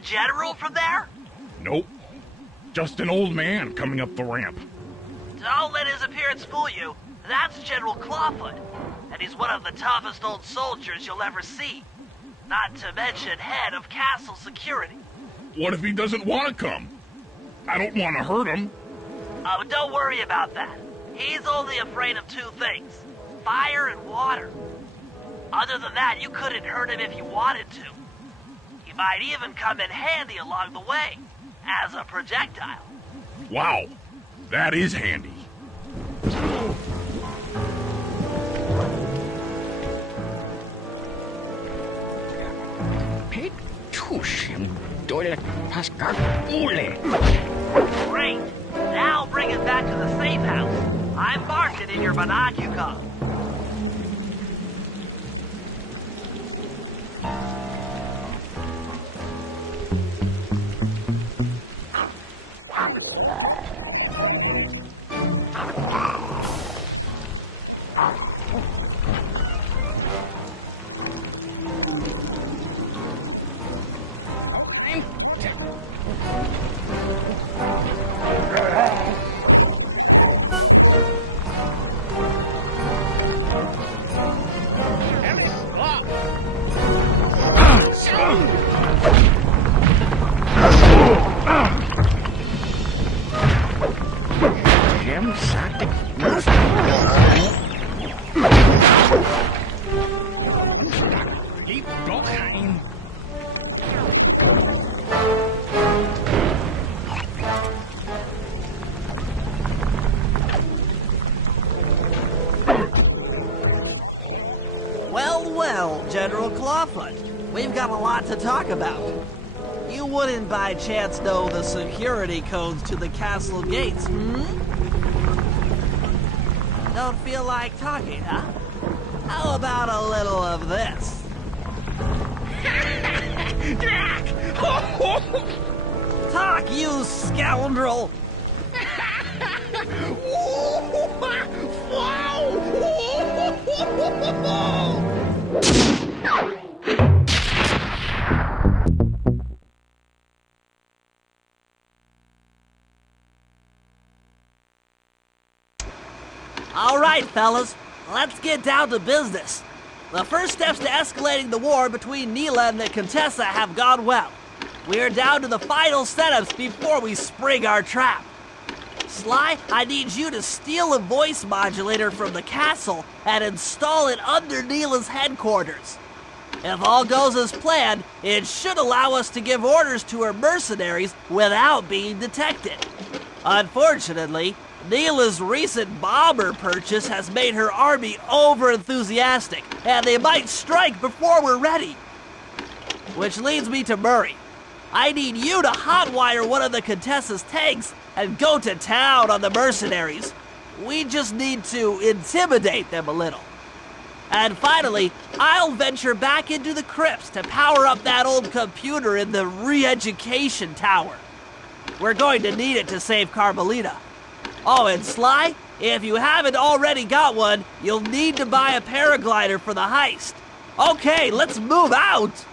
the General from there? Nope. Just an old man coming up the ramp. Don't let his appearance fool you. That's General Clawfoot, and he's one of the toughest old soldiers you'll ever see. Not to mention head of castle security. What if he doesn't want to come? I don't want to hurt him. Oh, don't worry about that. He's only afraid of two things, fire and water. Other than that, you couldn't hurt him if you wanted to. He might even come in handy along the way, as a projectile. Wow, that is handy. Great! Now bring it back to the safe house. I marked it in your binocular. Keep going. Well, General Clawfoot, we've got a lot to talk about. You wouldn't by chance know the security codes to the castle gates, hmm? Don't feel like talking, huh? How about a little of this? Talk, you scoundrel! All right, fellas, let's get down to business. The first steps to escalating the war between Neela and the Contessa have gone well. We're down to the final setups before we spring our trap. Sly, I need you to steal a voice modulator from the castle and install it under Neela's headquarters. If all goes as planned, it should allow us to give orders to her mercenaries without being detected. Unfortunately, Neela's recent bomber purchase has made her army over-enthusiastic, and they might strike before we're ready. Which leads me to Murray. I need you to hotwire one of the Contessa's tanks and go to town on the mercenaries. We just need to intimidate them a little. And finally, I'll venture back into the crypts to power up that old computer in the re-education tower. We're going to need it to save Carmelita. Oh, and Sly, if you haven't already got one, you'll need to buy a paraglider for the heist. Okay, let's move out!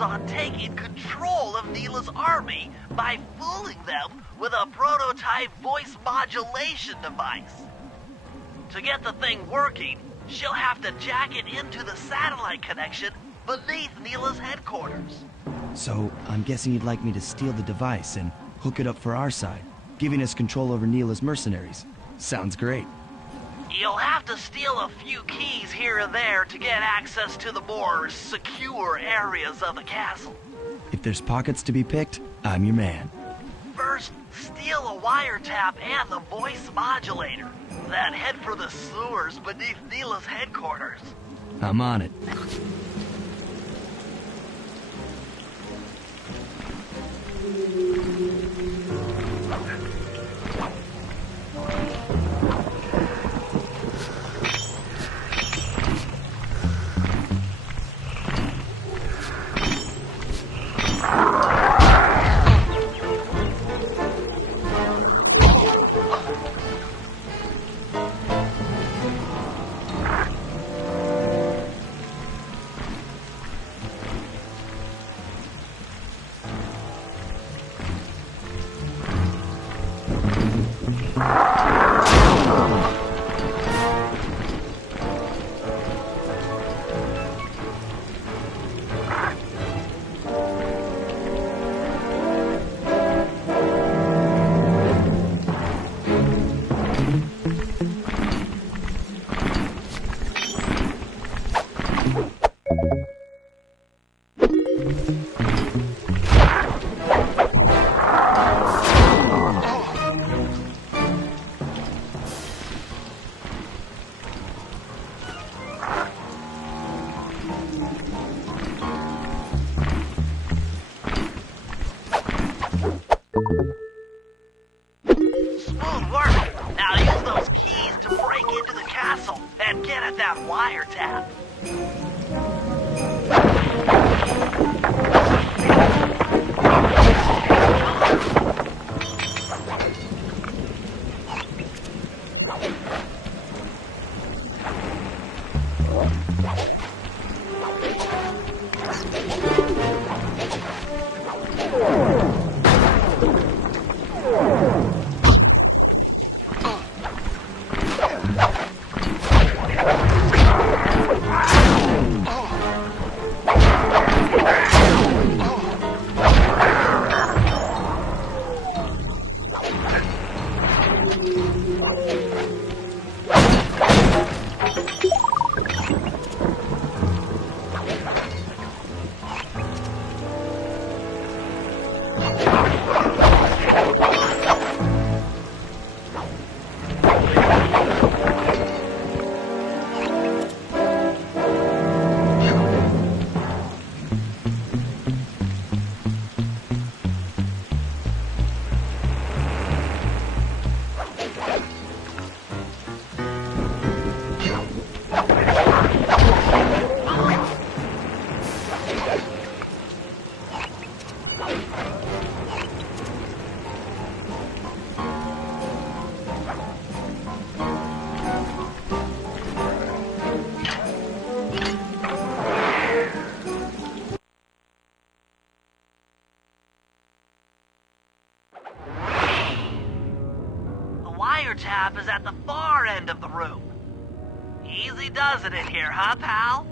On taking control of Neela's army by fooling them with a prototype voice modulation device. To get the thing working, she'll have to jack it into the satellite connection beneath Neela's headquarters. So, I'm guessing you'd like me to steal the device and hook it up for our side, giving us control over Neela's mercenaries. Sounds great. You'll have to steal a few keys here and there to get access to the more secure areas of the castle. If there's pockets to be picked, I'm your man. First, steal a wiretap and the voice modulator. Then head for the sewers beneath Neela's headquarters. I'm on it. Smooth work. Now use those keys to break into the castle and get at that wiretap. Wiretap is at the far end of the room. Easy does it in here, huh, pal?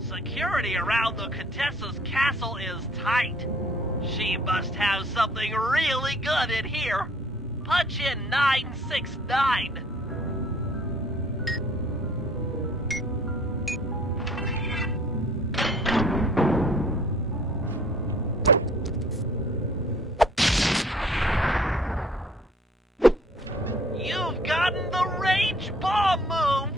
Security around the Contessa's castle is tight. She must have something really good in here. Punch in 969. You've gotten the range bomb move!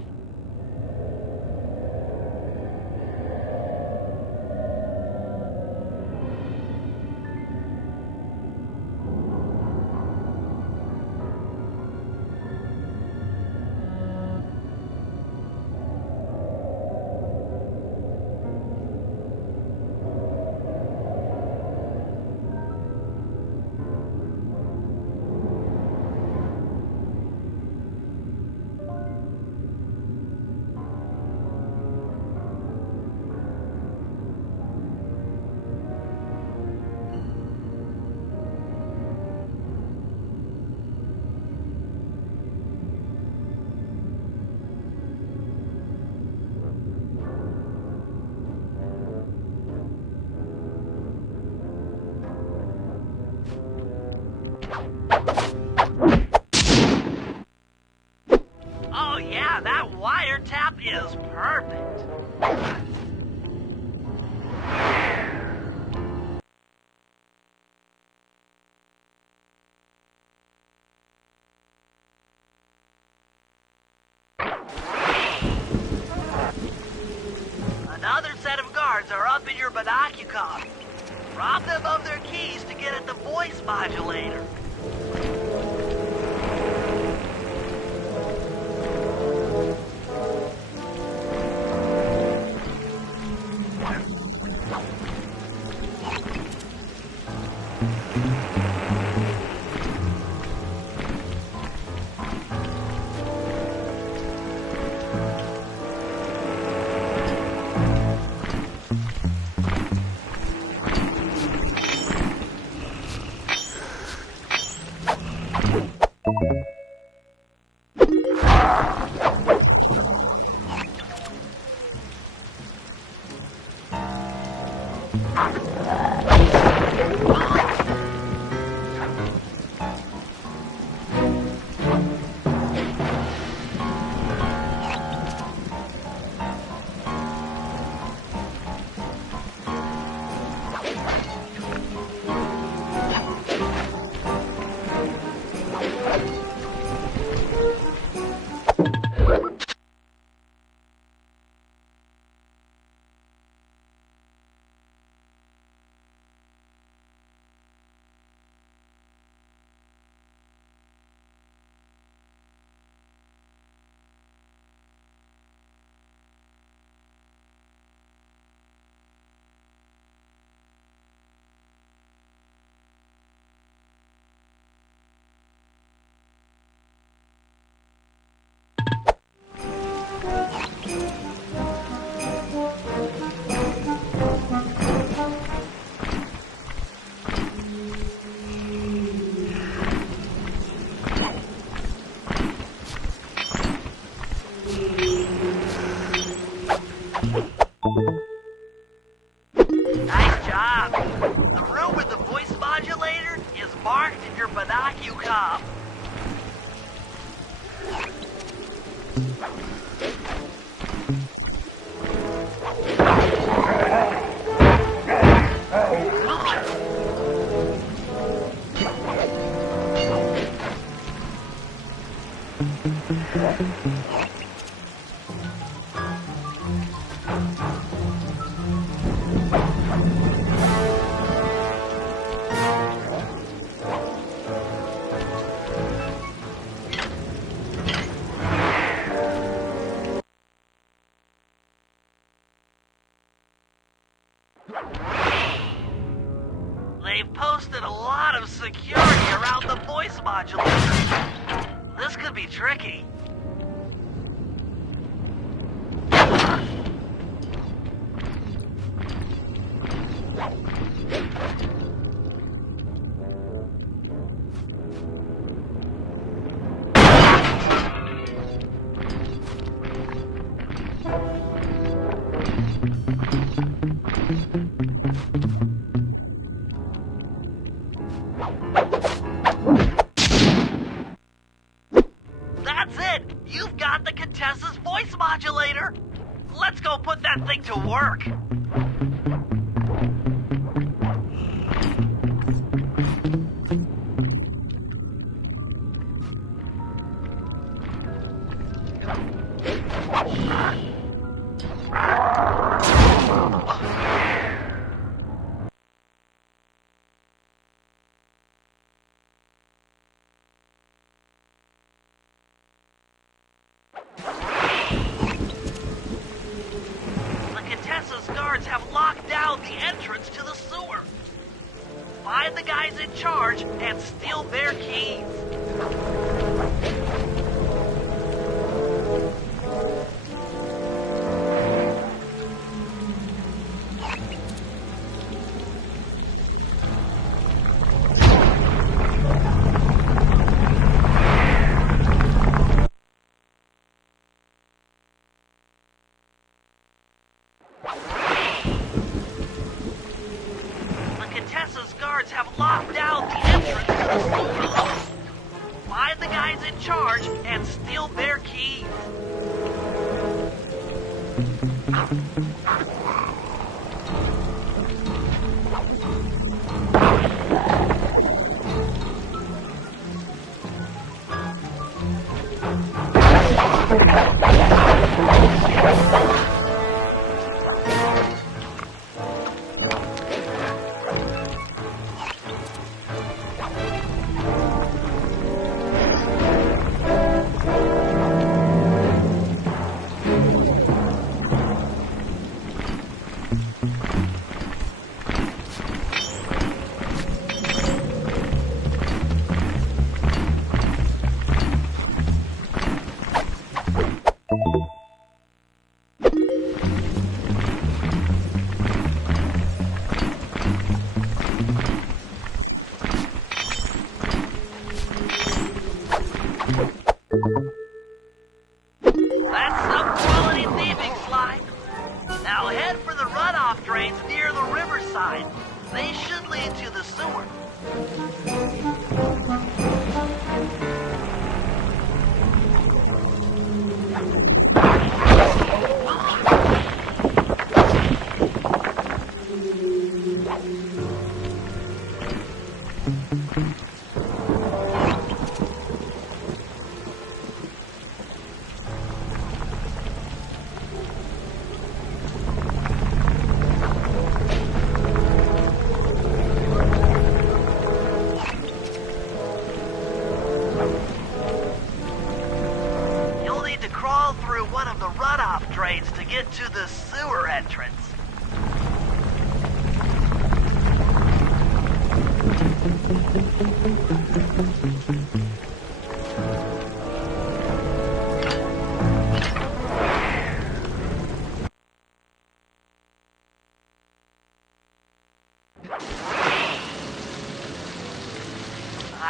is perfect. Another set of guards are up in your binocular. Rob them of their keys to get at the voice modulator. Nice job. The room with the voice modulator is marked in your binocular. They've posted a lot of security around the voice modulator. This could be tricky. That's it! You've got the Contessa's voice modulator! Let's go put that thing to work! Guards have locked down the entrance to the sewer. Find the guys in charge and steal their keys. Guards have locked down the entrance to the sewer. Find the guys in charge and steal their keys. That's some quality thieving, Sly. Now head for the runoff drains near the riverside. They should lead to the sewer. You'll need to crawl through one of the runoff drains to get to the sewer entrance.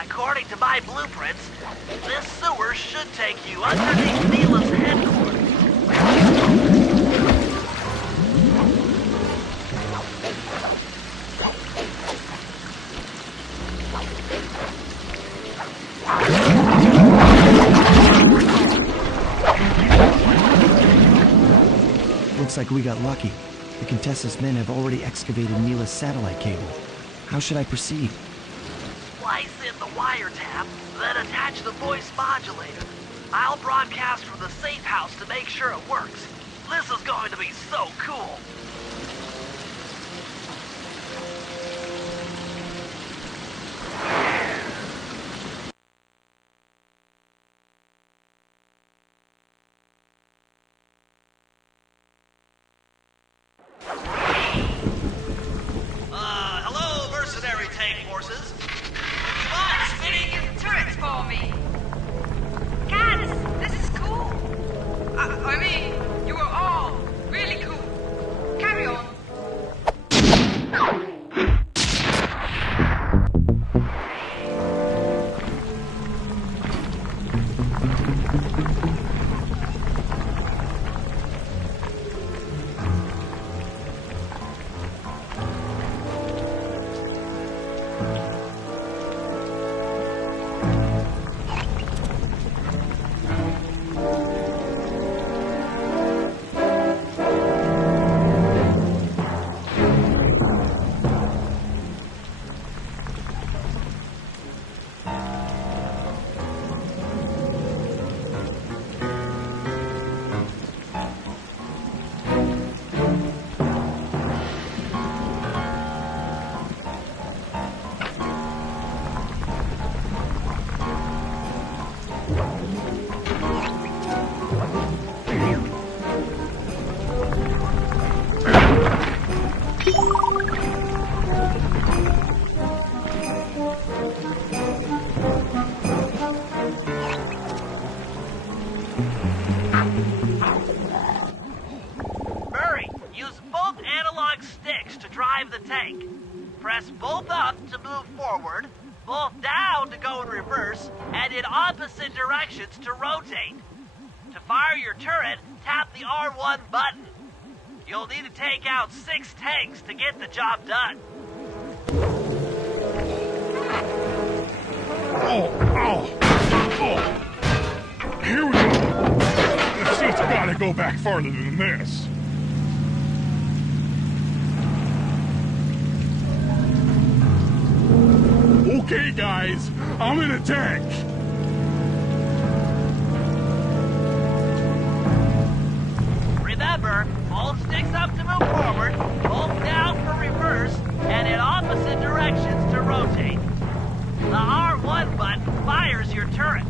According to my blueprints, this sewer should take you underneath Neela's headquarters. Looks like we got lucky. The Contessa's men have already excavated Neela's satellite cable. How should I proceed? Splice in the wiretap, then attach the voice modulator. I'll broadcast from the safe house to make sure it works. This is going to be so cool. Hello, mercenary tank forces. You mind spinning your Turrets for me. Guys, this is cool. I mean, you are all really cool. Carry on. Murray, use both analog sticks to drive the tank. Press both up to move forward, both down to go in reverse, and in opposite directions to rotate. To fire your turret, tap the R1 button. You'll need to take out 6 tanks to get the job done. Here we go. The seat's gotta go back farther than this. Okay, guys, I'm in a tank. Remember, hold sticks up to move forward, hold down for reverse, and in opposite directions to rotate. The R1 button fires your turret.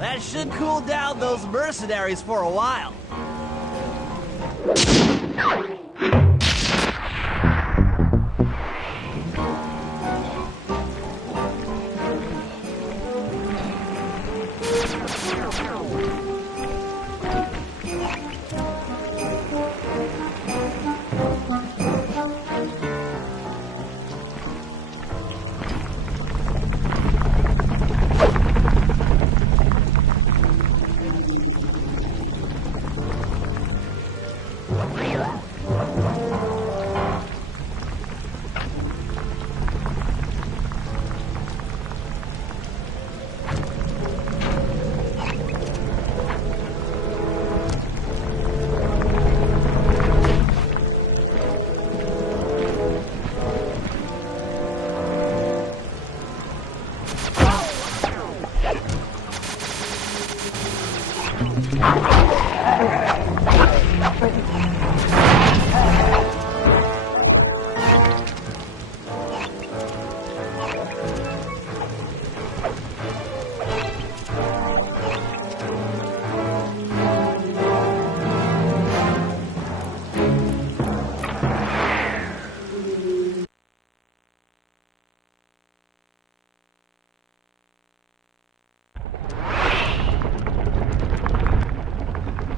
That should cool down those mercenaries for a while.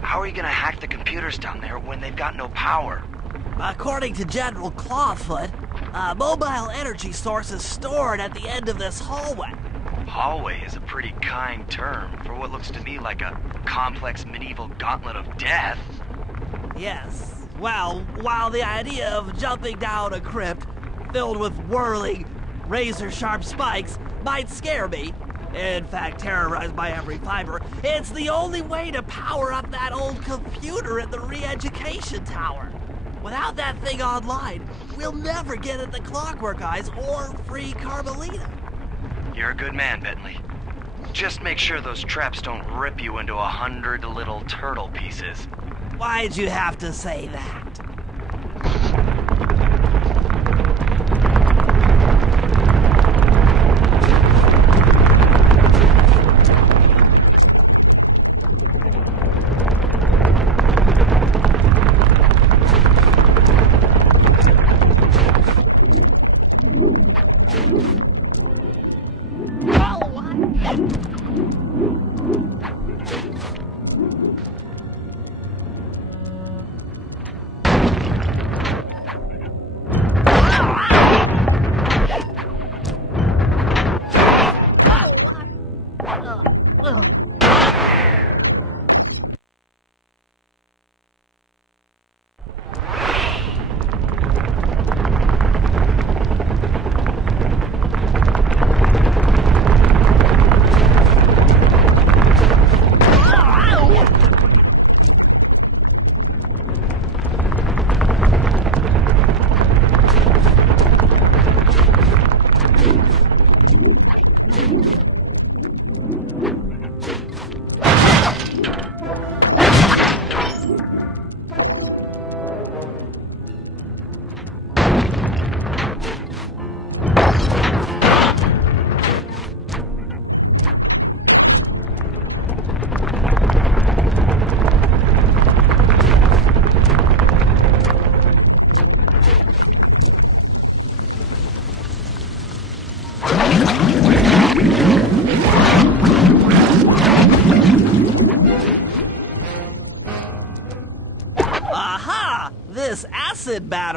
How are you gonna hack the computers down there when they've got no power? According to General Clawfoot, a mobile energy source is stored at the end of this hallway. Hallway is a pretty kind term for what looks to me like a complex medieval gauntlet of death. Yes. Well, while the idea of jumping down a crypt filled with whirling, razor-sharp spikes might scare me, in fact terrorize my every fiber, it's the only way to power up that old computer in the re-education tower. Without that thing online, we'll never get at the Clockwork Eyes or free Carmelita. You're a good man, Bentley. Just make sure those traps don't rip you into 100 little turtle pieces. Why'd you have to say that?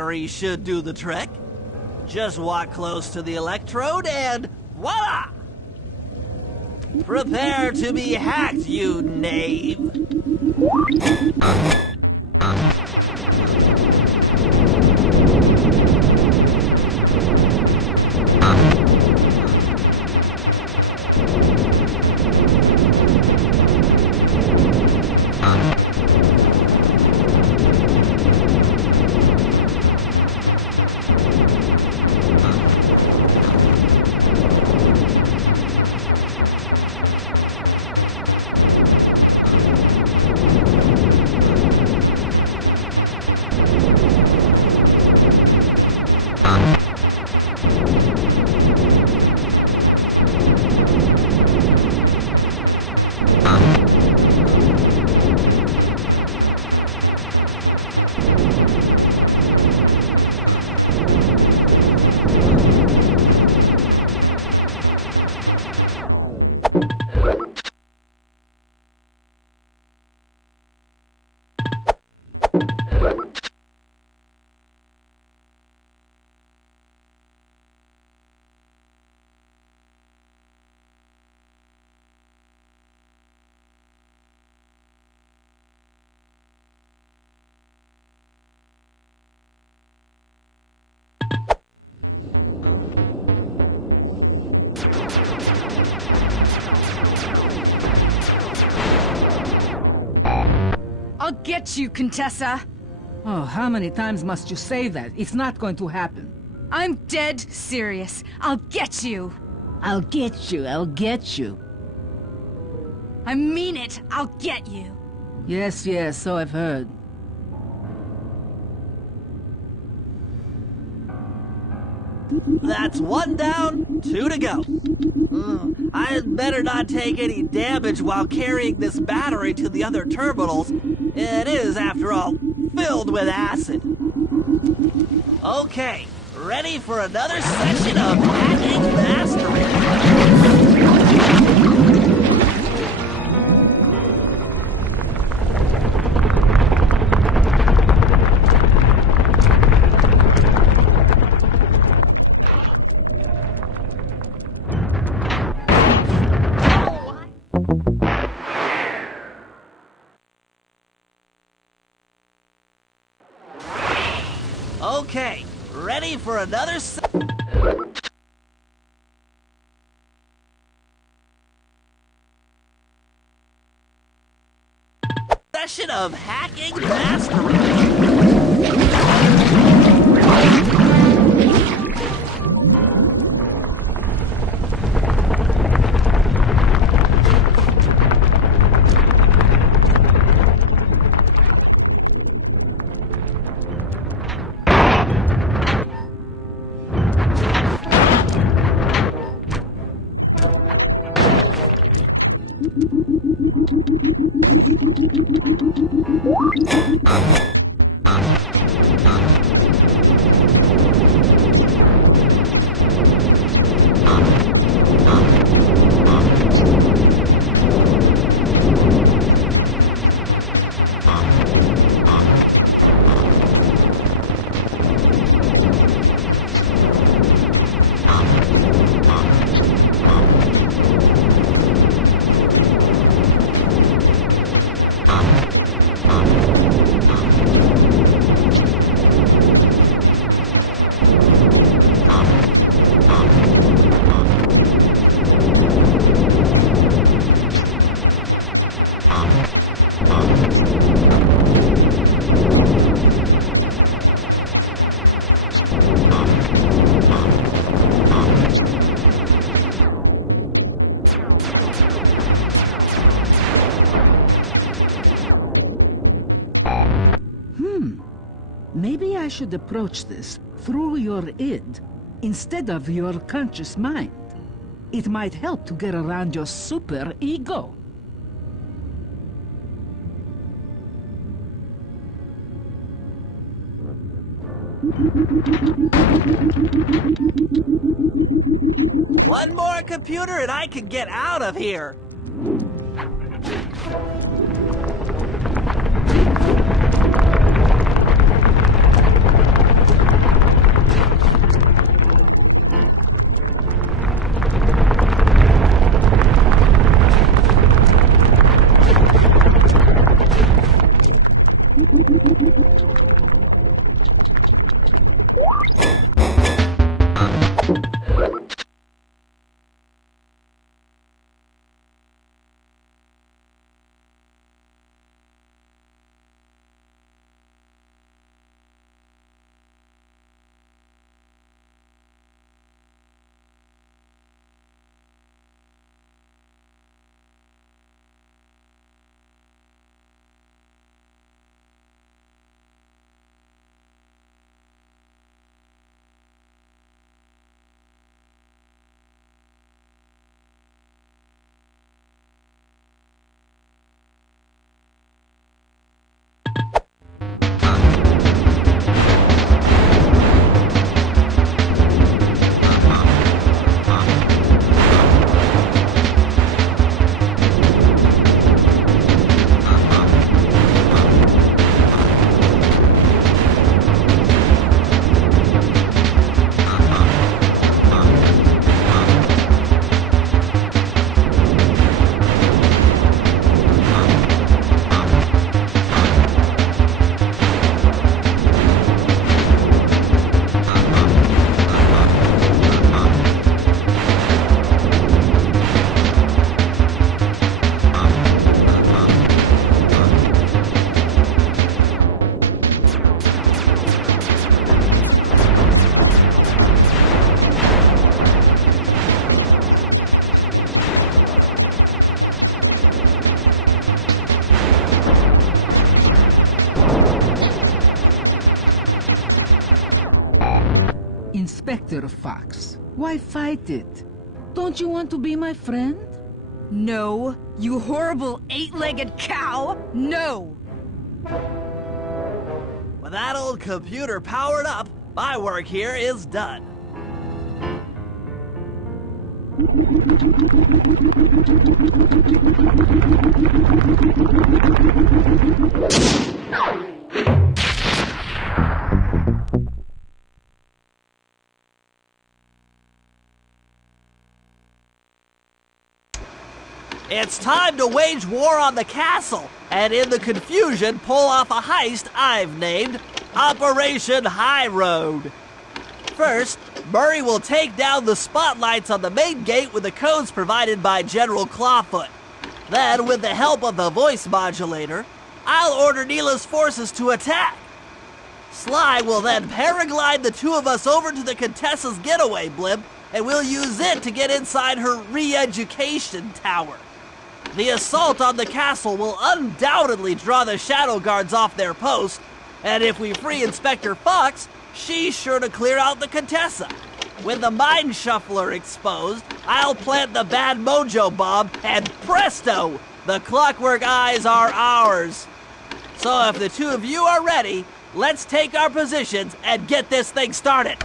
battery should do the trick. Just walk close to the electrode and voila! Prepare to be hacked, you knave! I'll get you, Contessa. Oh, how many times must you say that? It's not going to happen. I'm dead serious. I'll get you. I'll get you, I'll get you. I mean it. I'll get you. Yes, yes, so I've heard. That's 1 down, 2 to go. I'd better not take any damage while carrying this battery to the other terminals. It is, after all, filled with acid. Okay, ready for another session of hacking mastery. Okay, ready for another session of hacking mastery. Maybe I should approach this through your id instead of your conscious mind. It might help to get around your super ego. One more computer and I can get out of here. Inspector Fox, why fight it? Don't you want to be my friend? No, you horrible eight-legged cow! No! With that old computer powered up, my work here is done. It's time to wage war on the castle, and in the confusion, pull off a heist I've named Operation High Road. First, Murray will take down the spotlights on the main gate with the codes provided by General Clawfoot. Then, with the help of the voice modulator, I'll order Neela's forces to attack. Sly will then paraglide the two of us over to the Contessa's getaway blimp, and we'll use it to get inside her re-education tower. The assault on the castle will undoubtedly draw the Shadow Guards off their post, and if we free Inspector Fox, she's sure to clear out the Contessa. With the Mind Shuffler exposed, I'll plant the Bad Mojo bomb, and presto! The Clockwork Eyes are ours. So if the two of you are ready, let's take our positions and get this thing started.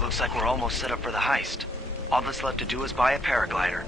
Looks like we're almost set up for the heist. All that's left to do is buy a paraglider.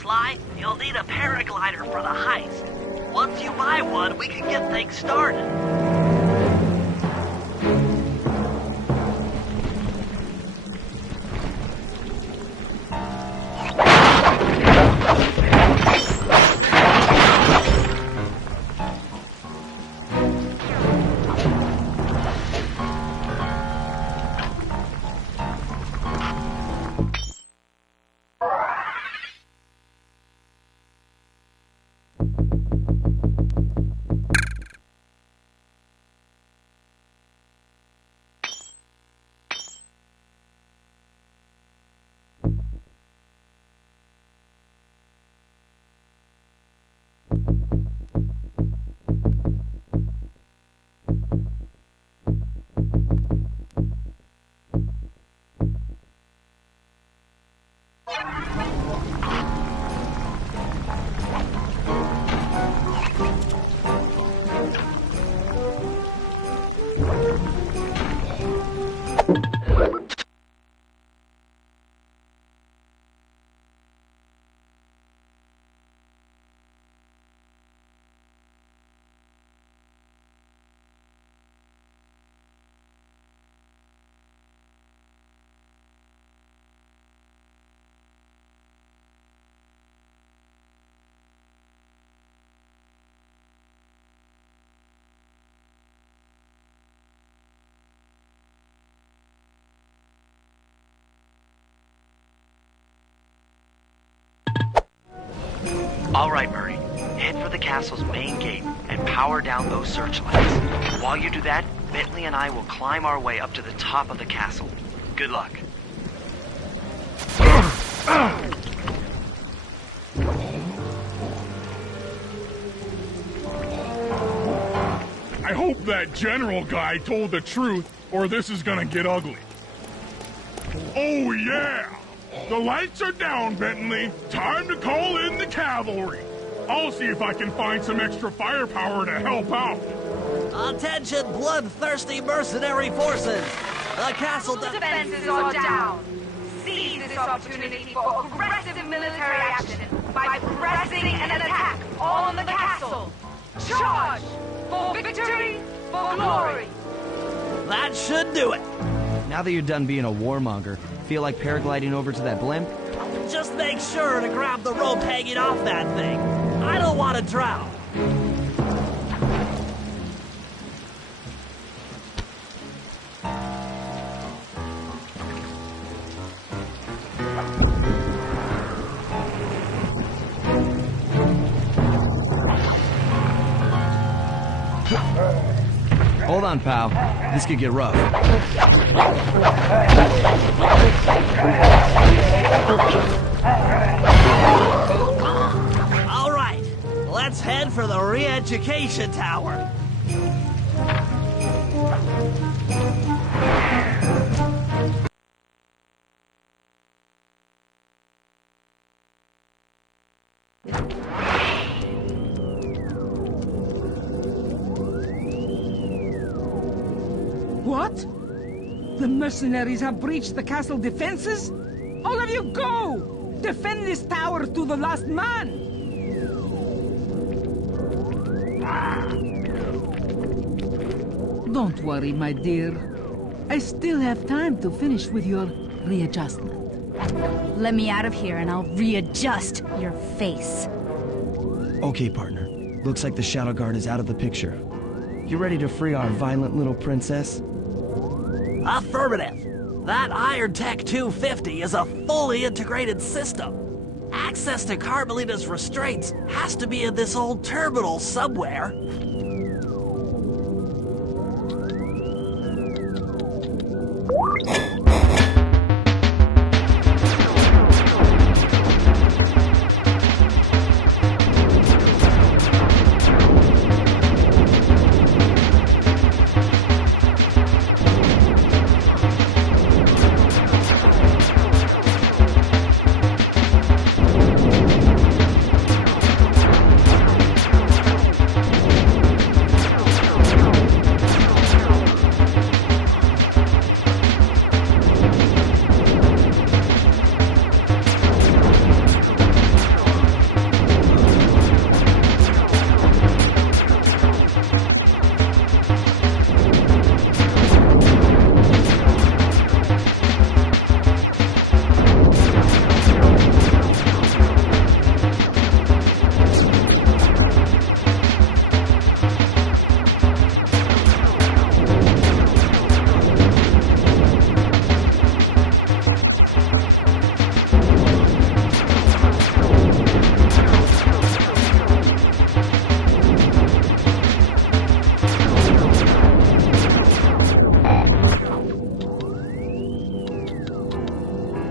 Sly, you'll need a paraglider for the heist. Once you buy one, we can get things started. All right, Murray. Head for the castle's main gate and power down those searchlights. While you do that, Bentley and I will climb our way up to the top of the castle. Good luck. I hope that general guy told the truth, or this is gonna get ugly. Oh yeah! The lights are down, Bentley. Time to call in the cavalry. I'll see if I can find some extra firepower to help out. Attention, bloodthirsty mercenary forces! The castle Defenses are down. Seize this opportunity for aggressive military action by pressing an attack on the castle. Charge! For victory, for glory! That should do it. Now that you're done being a warmonger, feel like paragliding over to that blimp? Just make sure to grab the rope hanging off that thing. I don't want to drown. Hold on, pal. This could get rough. All right, let's head for the re-education tower. What? The mercenaries have breached the castle defenses? All of you go! Defend this tower to the last man! Don't worry, my dear. I still have time to finish with your readjustment. Let me out of here and I'll readjust your face. Okay, partner. Looks like the Shadow Guard is out of the picture. You ready to free our violent little princess? Affirmative. That Iron Tech 250 is a fully integrated system. Access to Carmelita's restraints has to be in this old terminal somewhere.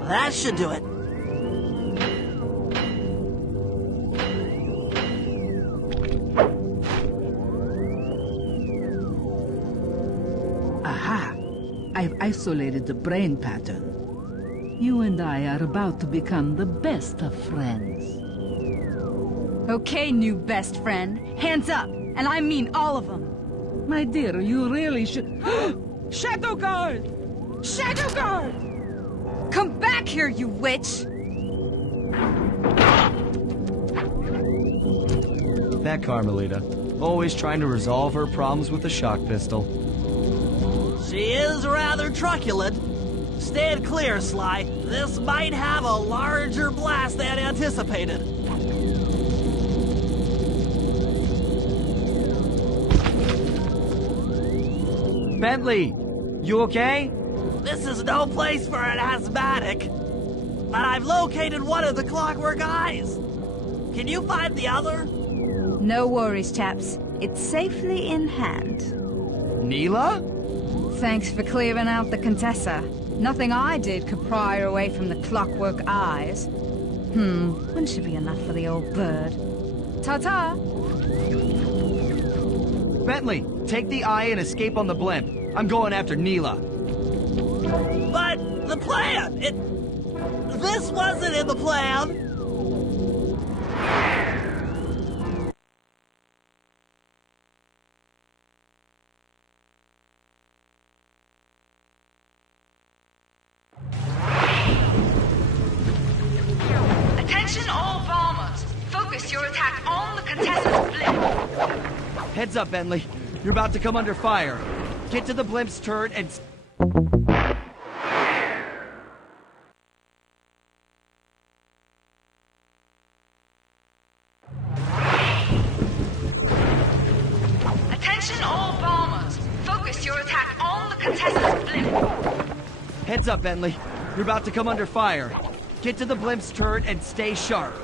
That should do it. I've isolated the brain pattern. You and I are about to become the best of friends. Okay, new best friend. Hands up, and I mean all of them. My dear, you really should... Shadow Guard! Shadow Guard! Come back here, you witch! That Carmelita. Always trying to resolve her problems with a shock pistol. She is rather truculent. Stand clear, Sly. This might have a larger blast than anticipated. Bentley! You okay? This is no place for an asthmatic. But I've located one of the clockwork eyes. Can you find the other? No worries, chaps. It's safely in hand. Neela? Thanks for clearing out the Contessa. Nothing I did could pry her away from the clockwork eyes. Wouldn't she be enough for the old bird? Ta-ta! Bentley, take the eye and escape on the blimp. I'm going after Neela. But the plan, this wasn't in the plan. Attention all bombers. Focus your attack on the Contessa's blimp. Heads up, Bentley. You're about to come under fire. Get to the blimp's turret and... Attention all bombers. Focus your attack on the Contessa's blimp. Heads up, Bentley. You're about to come under fire. Get to the blimp's turret and stay sharp.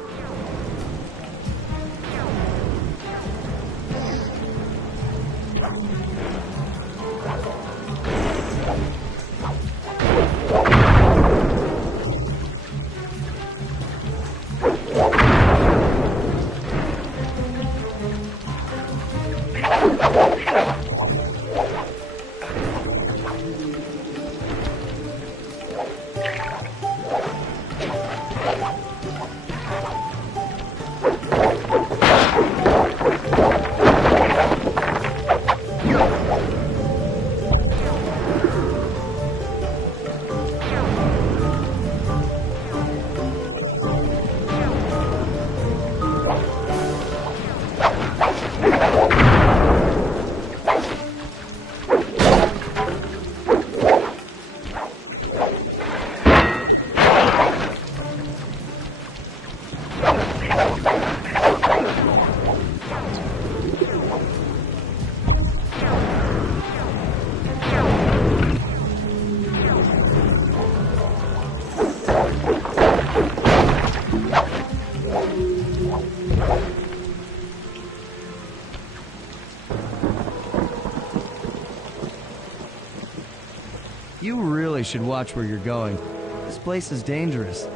You really should watch where you're going. This place is dangerous.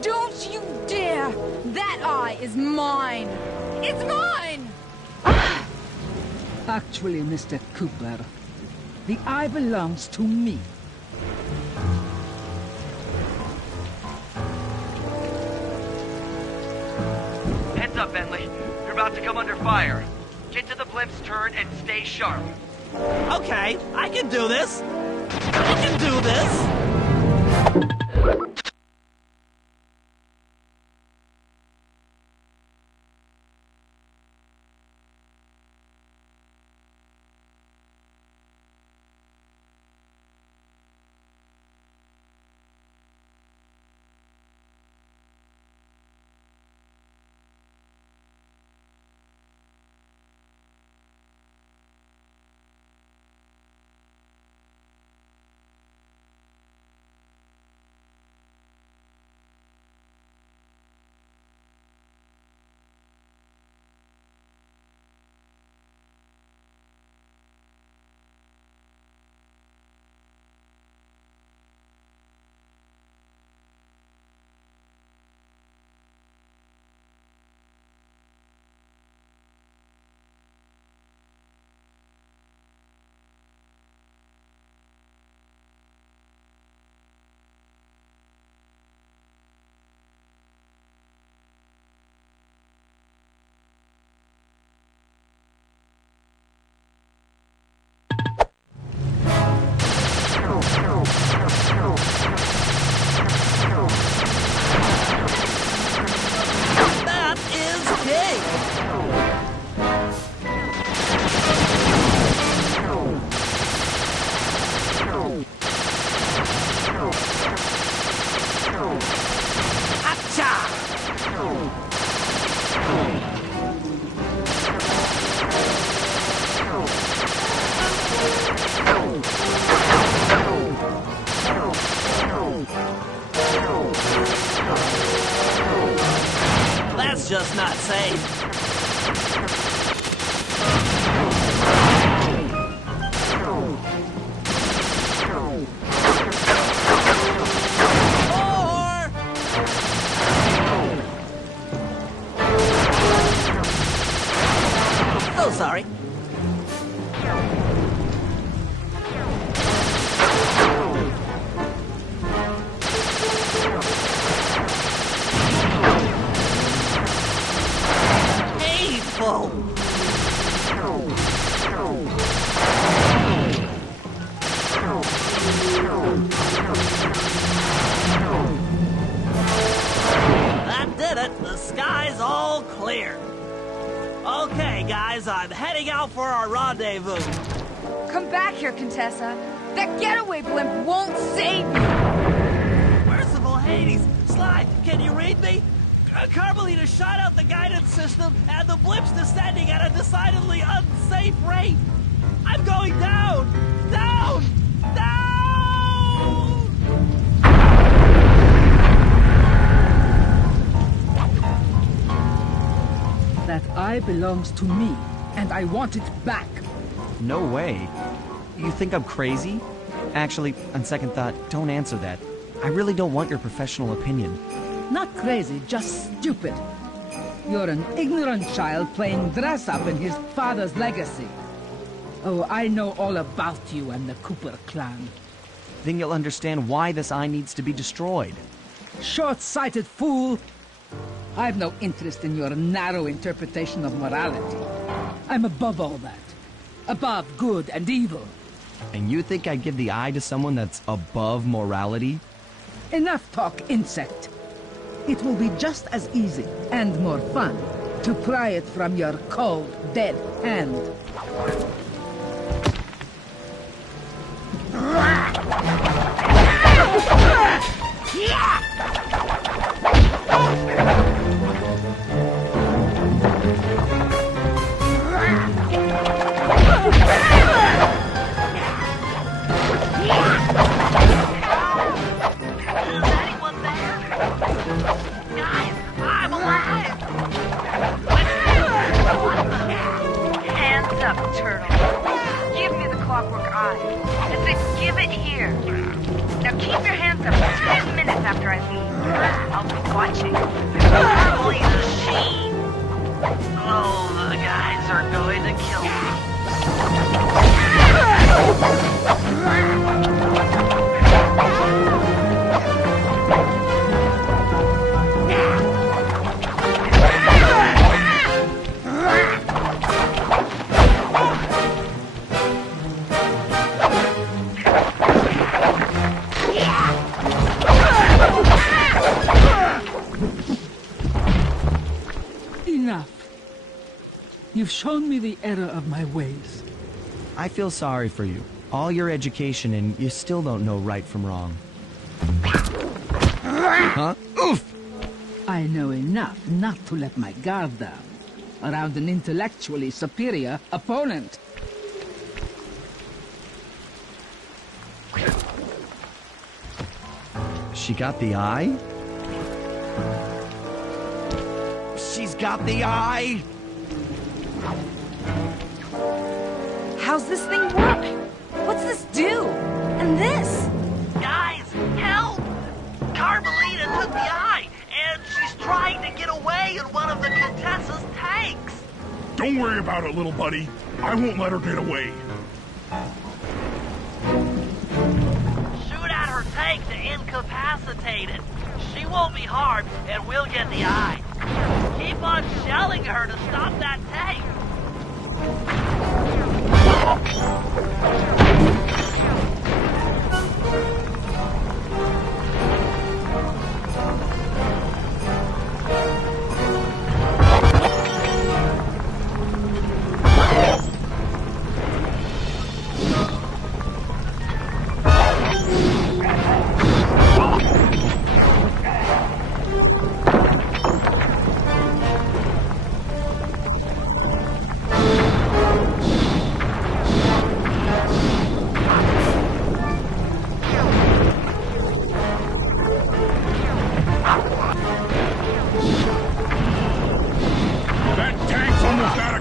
Don't you dare! That eye is mine! It's mine! Actually, Mr. Cooper, the eye belongs to me. Heads up, Bentley. You're about to come under fire. Get to the blimp's turret and stay sharp. Okay, I can do this. I can do this. So sorry. Hateful. That did it. The sky's all clear. Okay, guys, I'm heading out for our rendezvous. Come back here, Contessa. That getaway blimp won't save you. Merciful Hades! Sly, can you read me? Carmelita shot out the guidance system, and the blimp's descending at a decidedly unsafe rate. I'm going down! Down! Down! That eye belongs to me, and I want it back. No way. You think I'm crazy? Actually, on second thought, don't answer that. I really don't want your professional opinion. Not crazy, just stupid. You're an ignorant child playing dress-up in his father's legacy. Oh, I know all about you and the Cooper clan. Then you'll understand why this eye needs to be destroyed. Short-sighted fool! I've no interest in your narrow interpretation of morality. I'm above all that. Above good and evil. And you think I'd give the eye to someone that's above morality? Enough talk, insect. It will be just as easy and more fun to pry it from your cold, dead hand. Hands up, turtle. Give me the clockwork eye. I said give it here. Now keep your hands up for 10 minutes after I leave. I'll be watching. Holy machine! Oh, the guys are going to kill Enough. You've shown me the error of my ways. I feel sorry for you. All your education and you still don't know right from wrong. Huh? Oof! I know enough not to let my guard down around an intellectually superior opponent. She got the eye? She's got the eye! How's this thing work? What's this do? And this? Guys, help! Carmelita took the eye, and she's trying to get away in one of the Contessa's tanks. Don't worry about it, little buddy. I won't let her get away. Shoot at her tank to incapacitate it. She won't be harmed, and we'll get the eye. Keep on shelling her to stop that tank.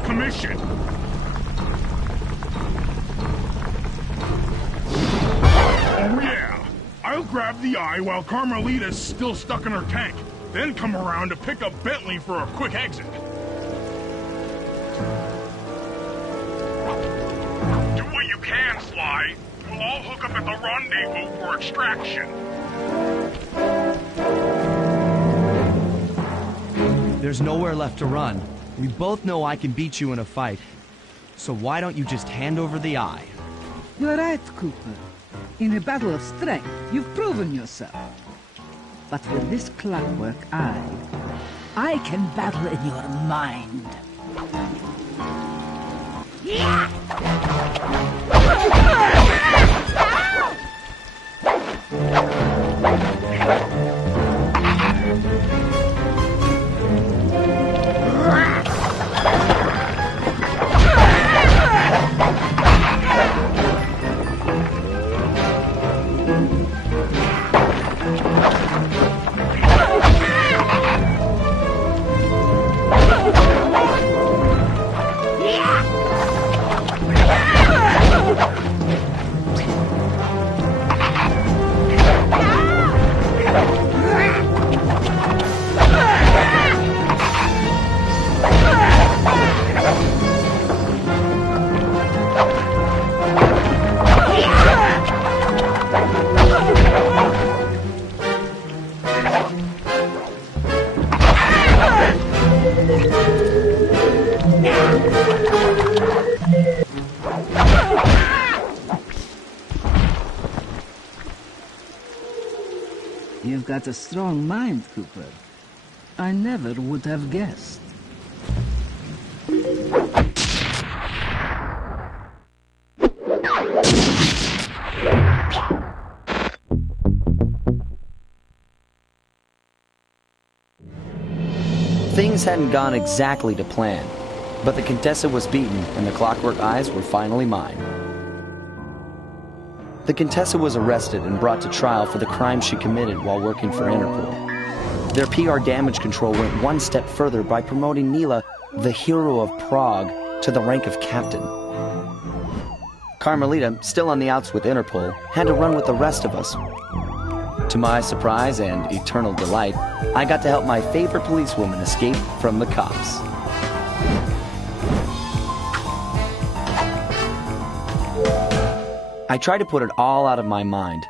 commission. Oh yeah, I'll grab the eye while Carmelita's still stuck in her tank, then come around to pick up Bentley for a quick exit. Do what you can, Sly. We'll all hook up at the rendezvous for extraction. There's nowhere left to run. We both know I can beat you in a fight. So why don't you just hand over the eye? You're right, Cooper. In a battle of strength, you've proven yourself. But with this clockwork eye, I can battle in your mind. You've got a strong mind, Cooper. I never would have guessed. Things hadn't gone exactly to plan, but the Contessa was beaten and the Clockwork Eyes were finally mine. The Contessa was arrested and brought to trial for the crime she committed while working for Interpol. Their PR damage control went one step further by promoting Nila, the hero of Prague, to the rank of captain. Carmelita, still on the outs with Interpol, had to run with the rest of us. To my surprise and eternal delight, I got to help my favorite policewoman escape from the cops. I tried to put it all out of my mind.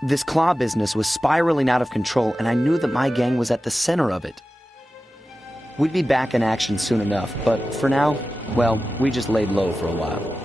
This claw business was spiraling out of control, and I knew that my gang was at the center of it. We'd be back in action soon enough, but for now, well, we just laid low for a while.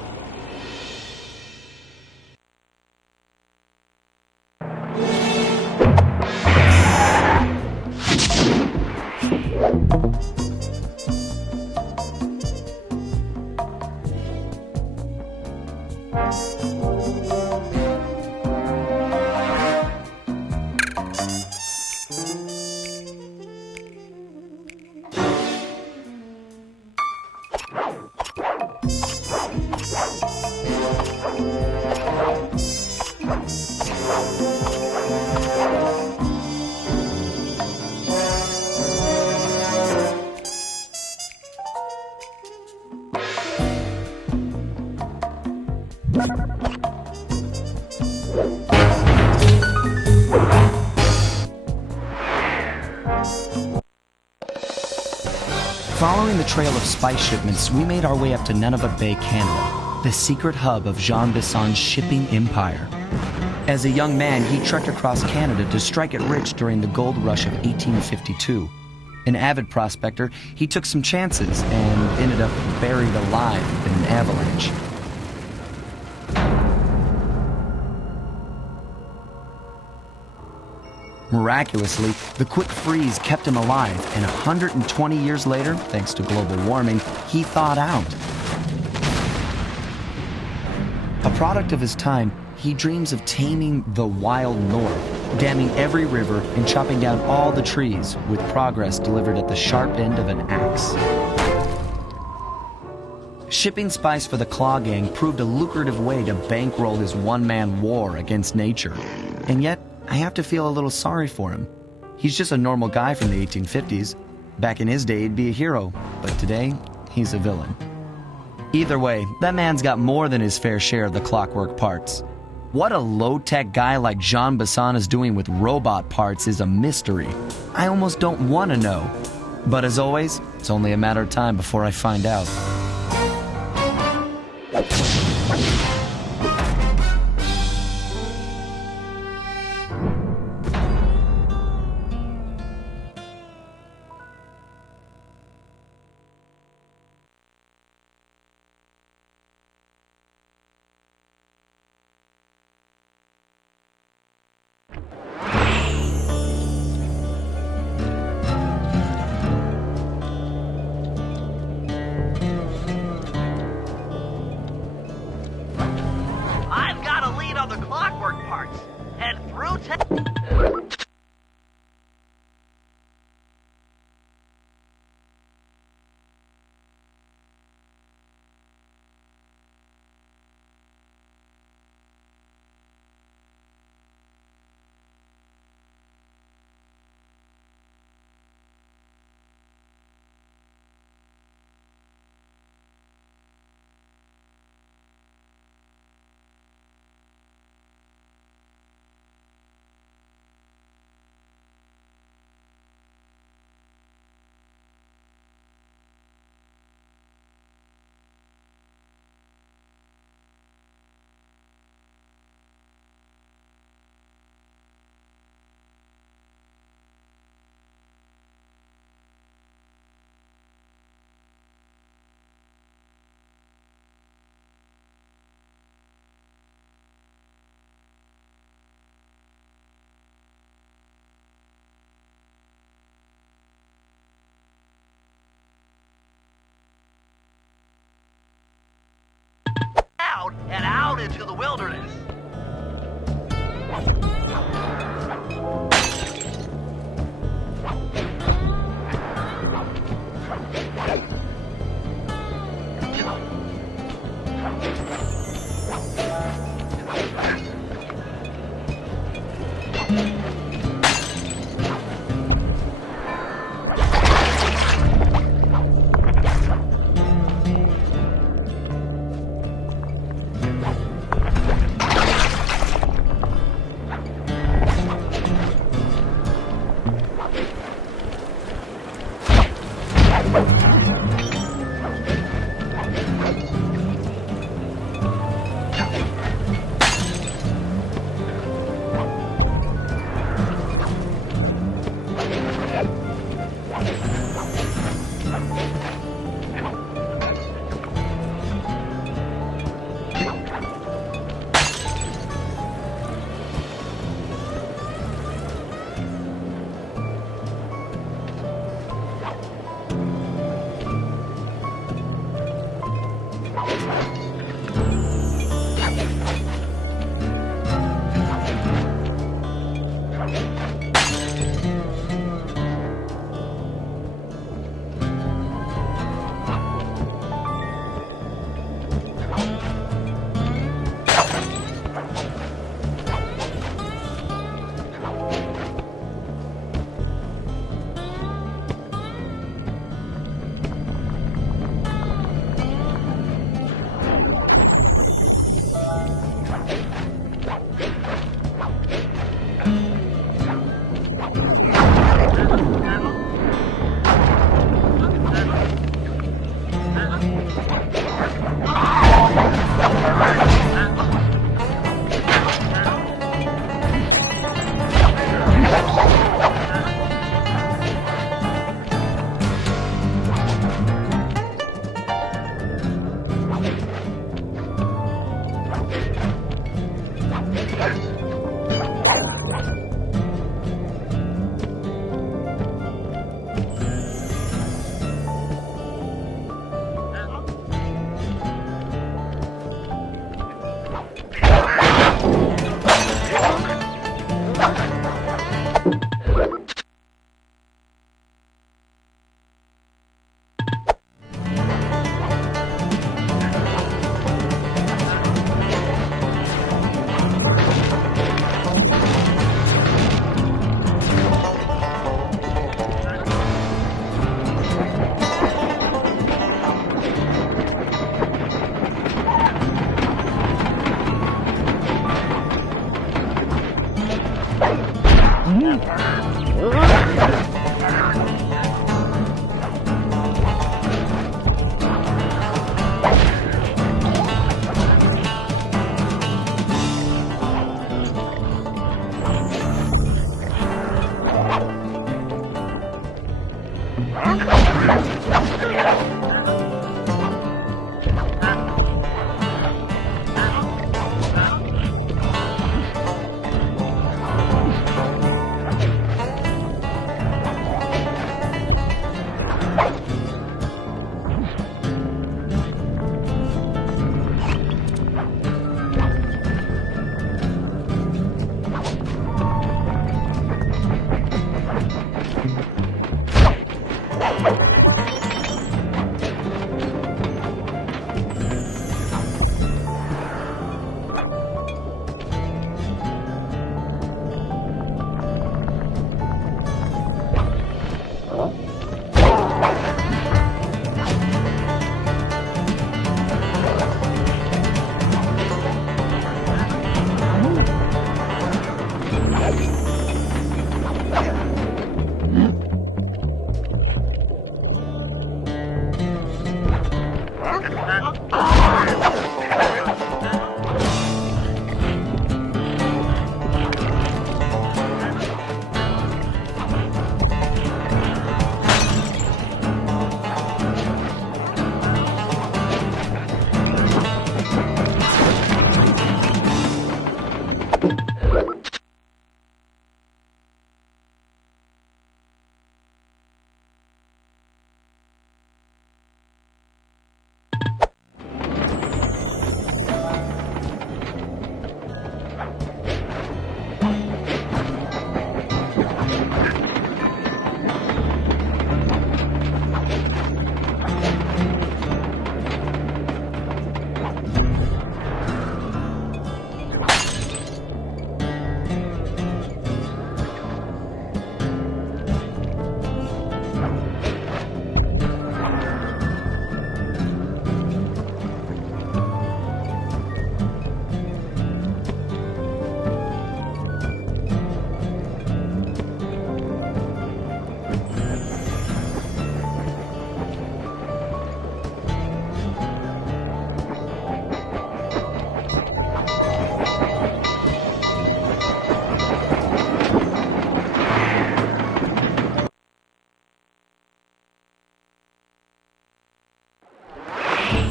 Following the trail of spice shipments, we made our way up to Nunavut Bay, Canada, the secret hub of Jean Bisson's shipping empire. As a young man, he trekked across Canada to strike it rich during the gold rush of 1852. An avid prospector, he took some chances and ended up buried alive in an avalanche. Miraculously, the quick freeze kept him alive, and 120 years later, thanks to global warming, he thawed out. A product of his time, he dreams of taming the wild north, damming every river and chopping down all the trees, with progress delivered at the sharp end of an axe. Shipping spice for the Claw Gang proved a lucrative way to bankroll his one-man war against nature. And yet, I have to feel a little sorry for him. He's just a normal guy from the 1850s. Back in his day, he'd be a hero, but today, he's a villain. Either way, that man's got more than his fair share of the clockwork parts. What a low-tech guy like Jean Bisson is doing with robot parts is a mystery. I almost don't want to know. But as always, it's only a matter of time before I find out. I've got a lead on the clockwork parts. Head through out and out into the wilderness.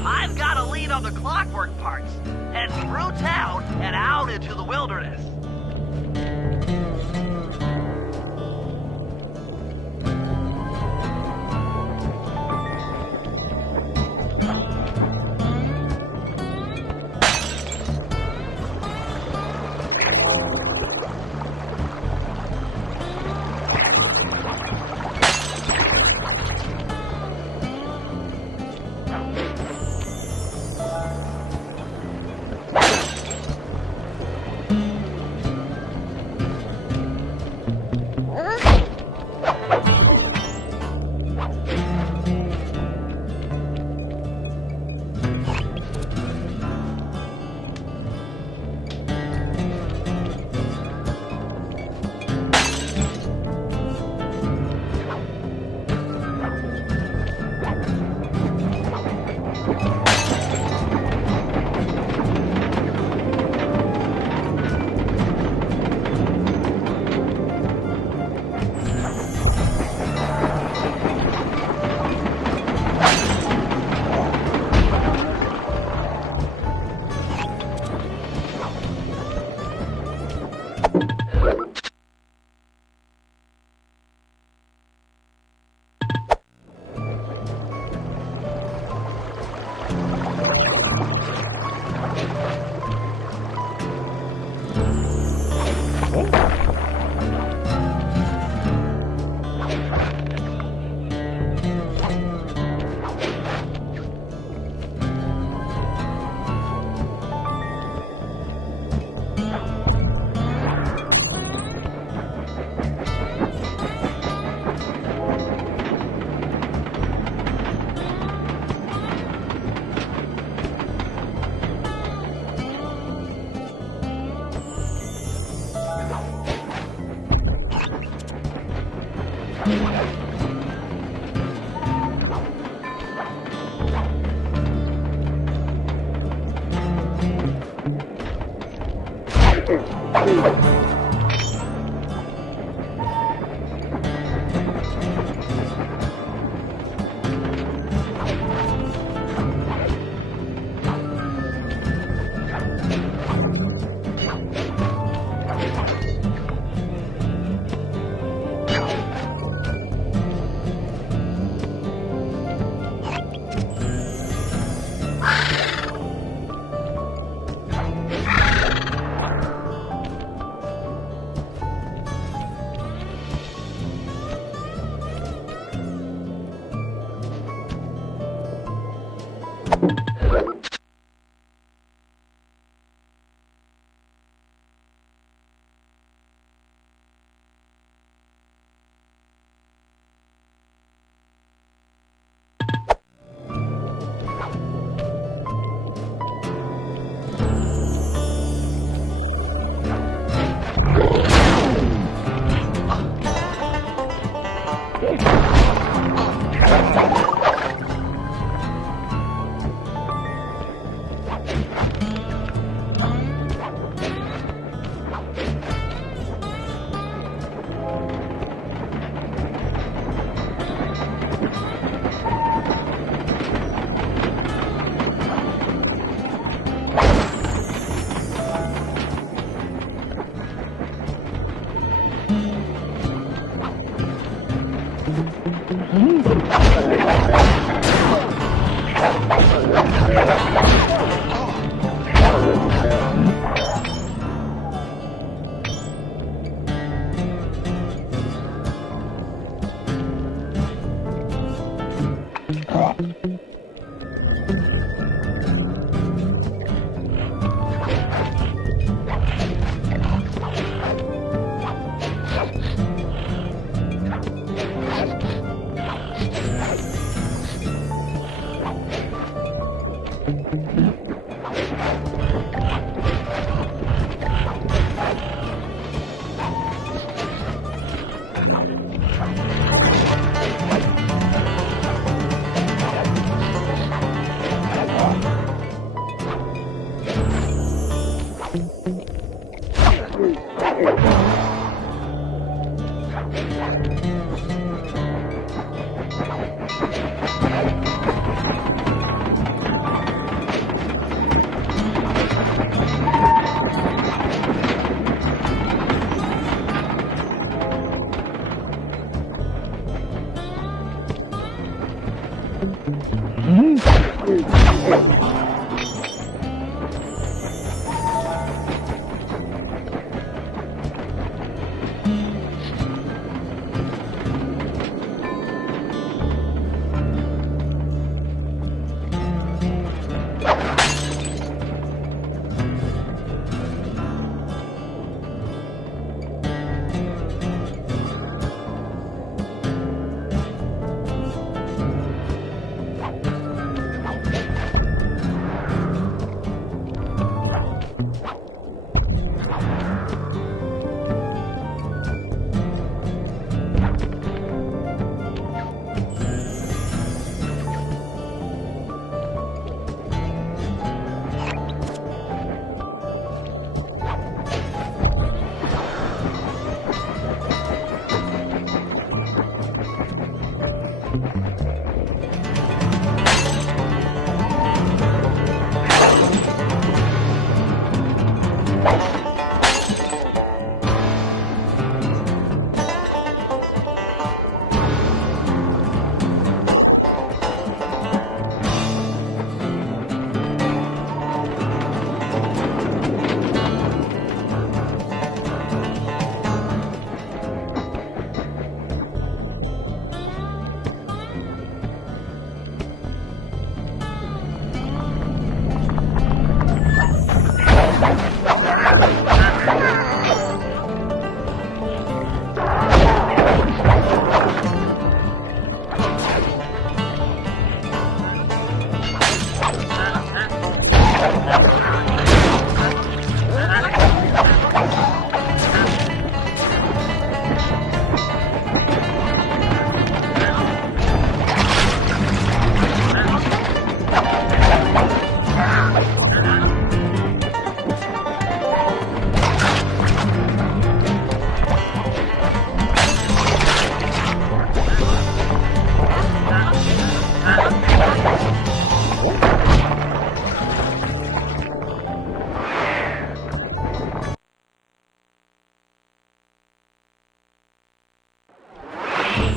I've got a lead on the clockwork parts. Head through town and out into the wilderness.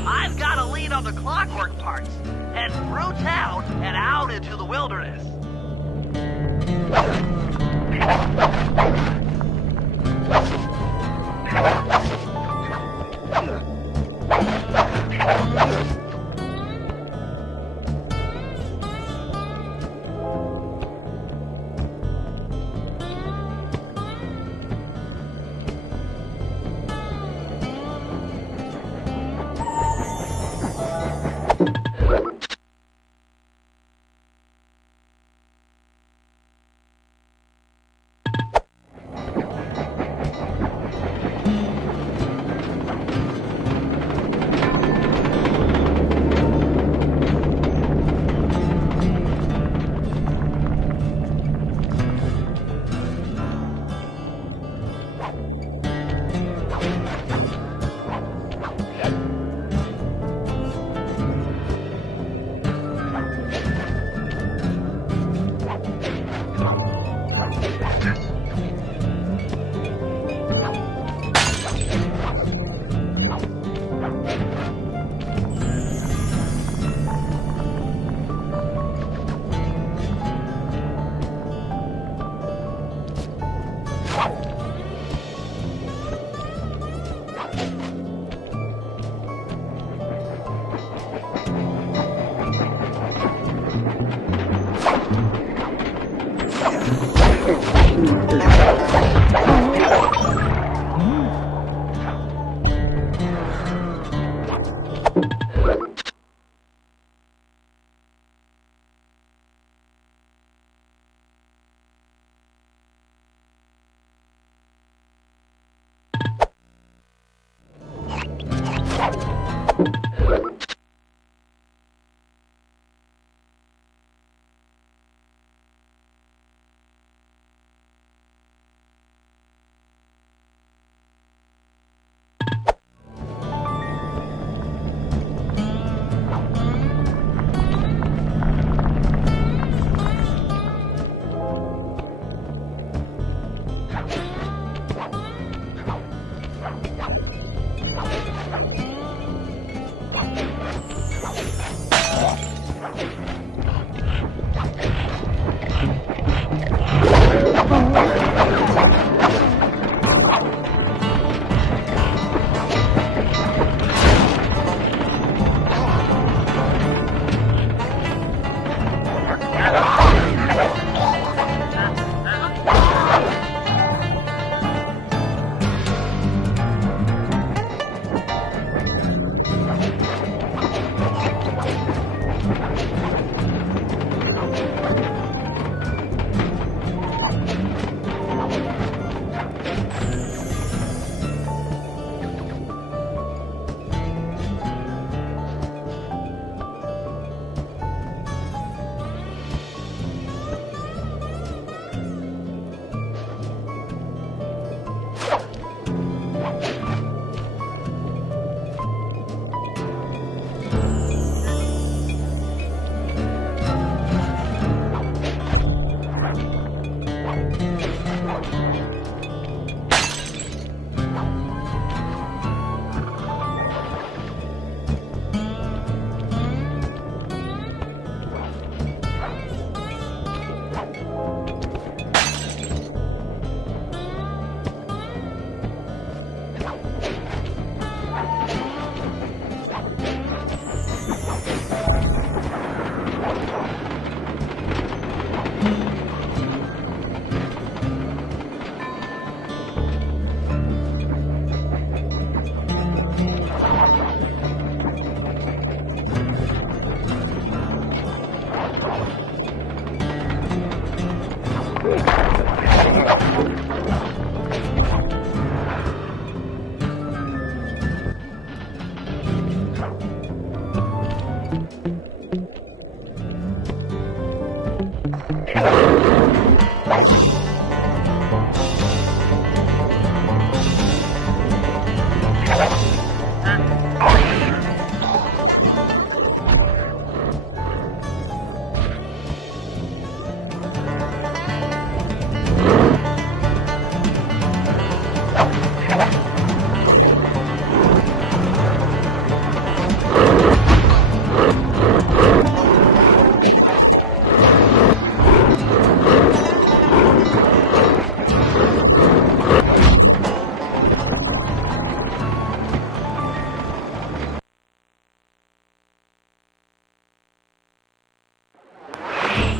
I've got a lead on the clockwork parts. Head through town and out into the wilderness.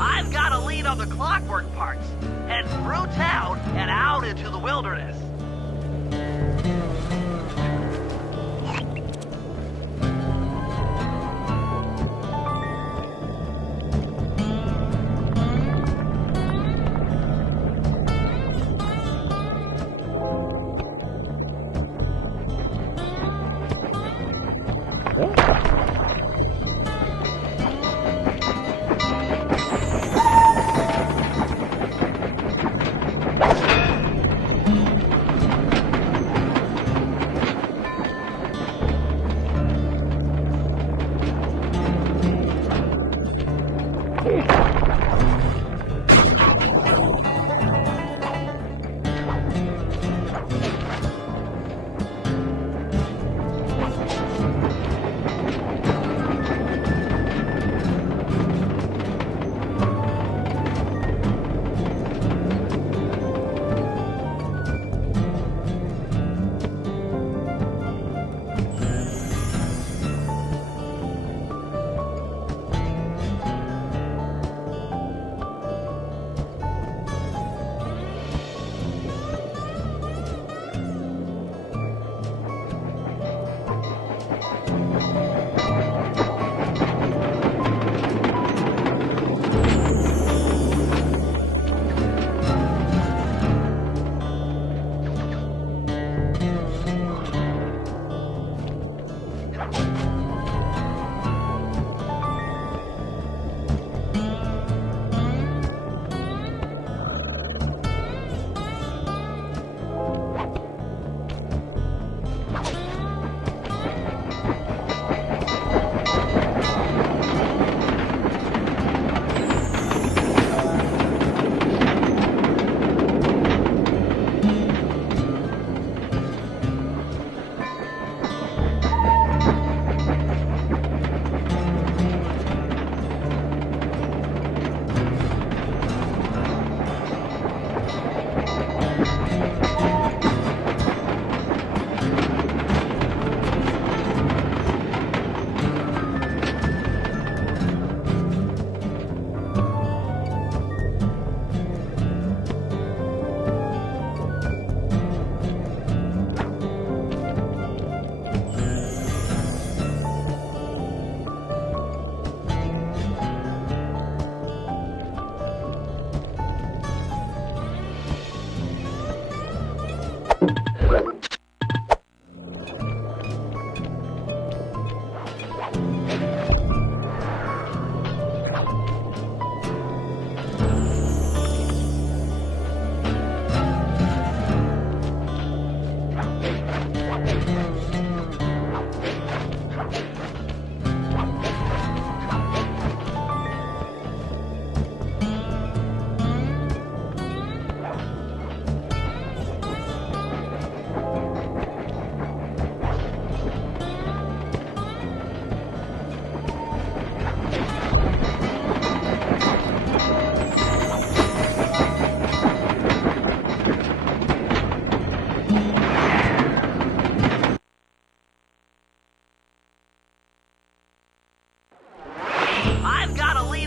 I've got a lead on the clockwork parts. Head through town and out into the wilderness.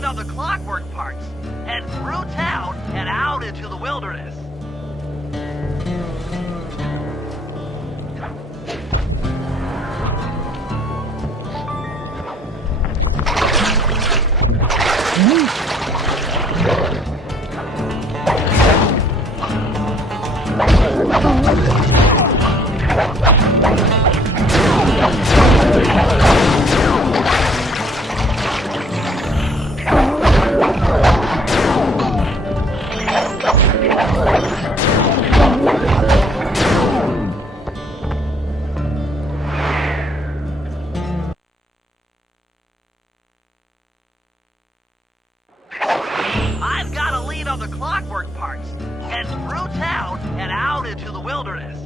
on the clockwork parts. Head through town and out into the wilderness. picking up the clockwork parts. Head through town and out into the wilderness.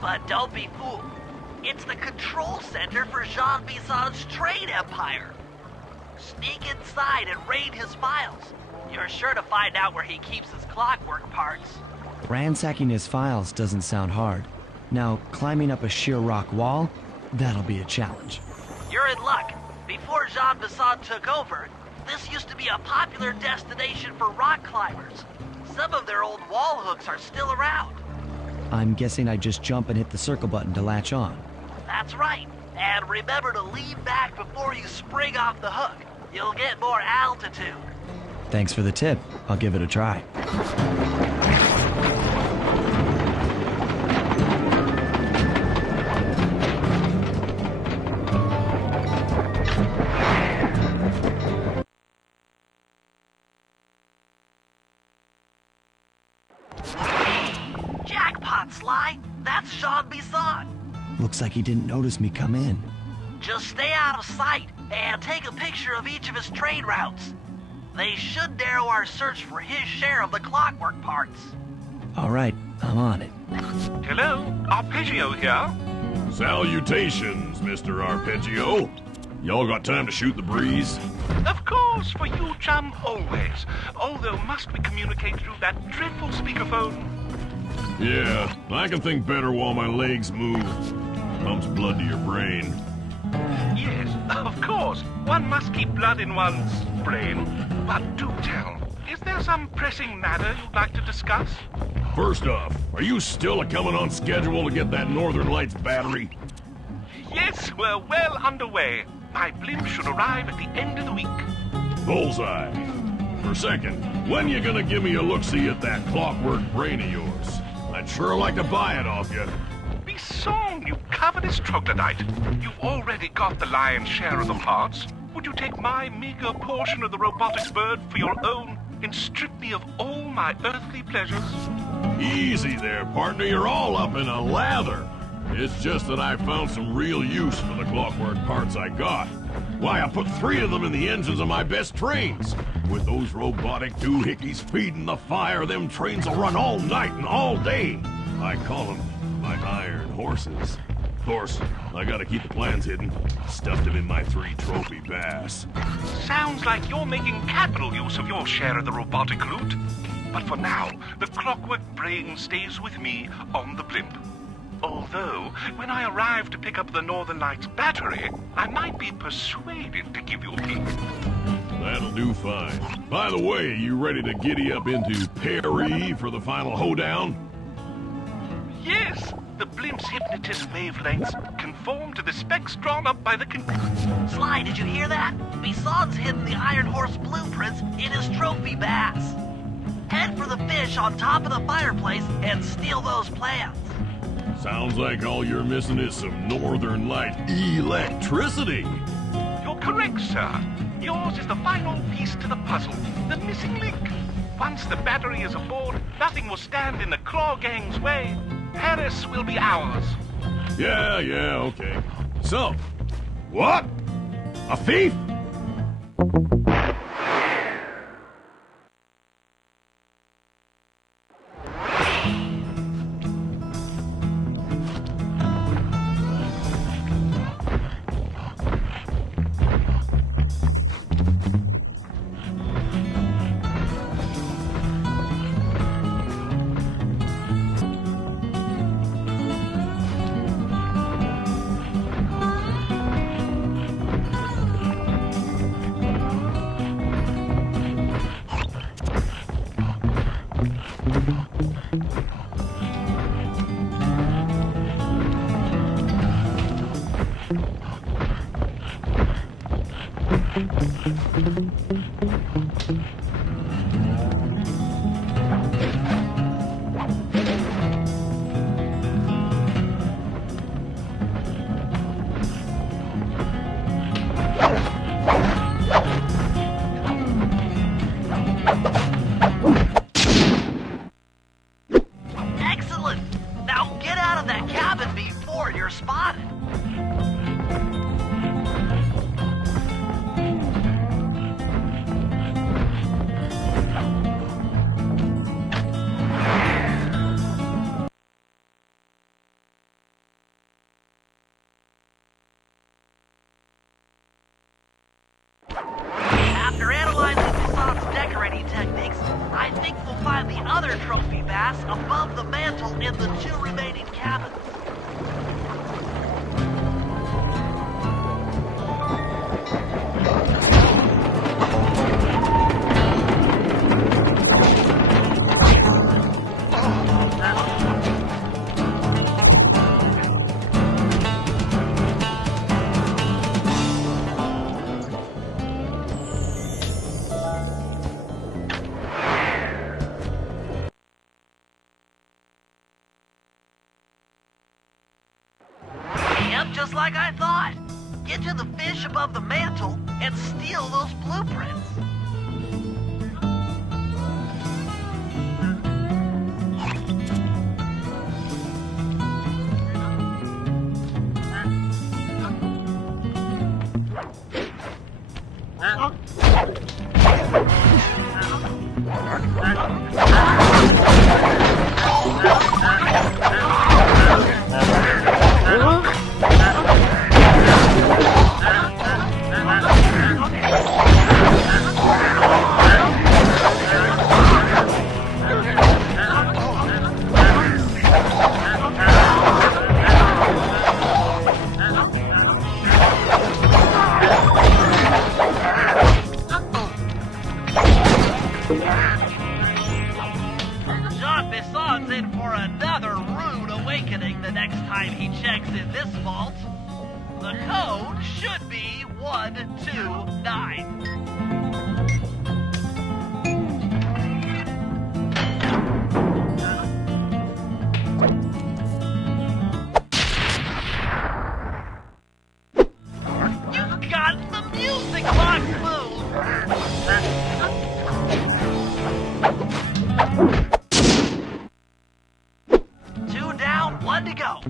But don't be fooled. It's the control center for Jean Bison's trade empire. Sneak inside and raid his files. You're sure to find out where he keeps his clockwork parts. Ransacking his files doesn't sound hard. Now, climbing up a sheer rock wall, that'll be a challenge. You're in luck. Before Jean Bison took over, this used to be a popular destination for rock climbers. Some of their old wall hooks are still around. I'm guessing I just jump and hit the circle button to latch on. That's right. And remember to lean back before you spring off the hook. You'll get more altitude. Thanks for the tip. I'll give it a try. Jackpot, Sly. That's Jean Bison. Looks like he didn't notice me come in. Just stay out of sight and take a picture of each of his trade routes. They should narrow our search for his share of the clockwork parts. All right, I'm on it. Hello, Arpeggio here. Salutations, Mr. Arpeggio. Y'all got time to shoot the breeze? Of course, for you, chum, always. Although must we communicate through that dreadful speakerphone? Yeah, I can think better while my legs move. Pumps blood to your brain. Yes, of course. One must keep blood in one's brain. But do tell, is there some pressing matter you'd like to discuss? First off, are you still coming on schedule to get that Northern Lights battery? Yes, we're well underway. My blimp should arrive at the end of the week. Bullseye. For second, when you gonna give me a look-see at that clockwork brain of yours? I'd sure like to buy it off you. Bison, you covetous troglodyte. You've already got the lion's share of the parts. Would you take my meager portion of the robotic bird for your own and strip me of all my earthly pleasures? Easy there, partner. You're all up in a lather. It's just that I found some real use for the clockwork parts I got. Why, I put 3 of them in the engines of my best trains. With those robotic doohickeys feeding the fire, them trains will run all night and all day. I call them my iron horses. Of course, I gotta keep the plans hidden. Stuffed them in my 3 trophy bass. Sounds like you're making capital use of your share of the robotic loot. But for now, the clockwork brain stays with me on the blimp. Although, when I arrive to pick up the Northern Lights battery, I might be persuaded to give you a peek. That'll do fine. By the way, you ready to giddy up into Perry for the final hoedown? Yes, the blimp's hypnotist wavelengths conform to the specs drawn up by the Sly, did you hear that? Bison's hidden the Iron Horse blueprints in his trophy bass. Head for the fish on top of the fireplace and steal those plans. Sounds like all you're missing is some Northern Light electricity. Correct, sir. Yours is the final piece to the puzzle, the missing link. Once the battery is aboard, nothing will stand in the Claw Gang's way. Paris will be ours. Yeah, okay. So, what? A thief? Excellent! Now get out of that cabin before you're spotted. After analyzing Bassan's decorating techniques, I think we'll find the other trophy bass above the mantle in the 2 remaining cabins. Yep, just like I thought. Get to the fish above the mantle and steal those blueprints. Jean Bisson's in for another rude awakening the next time he checks in this vault. The code should be 129. You got the music box move! Two down, 1 to go.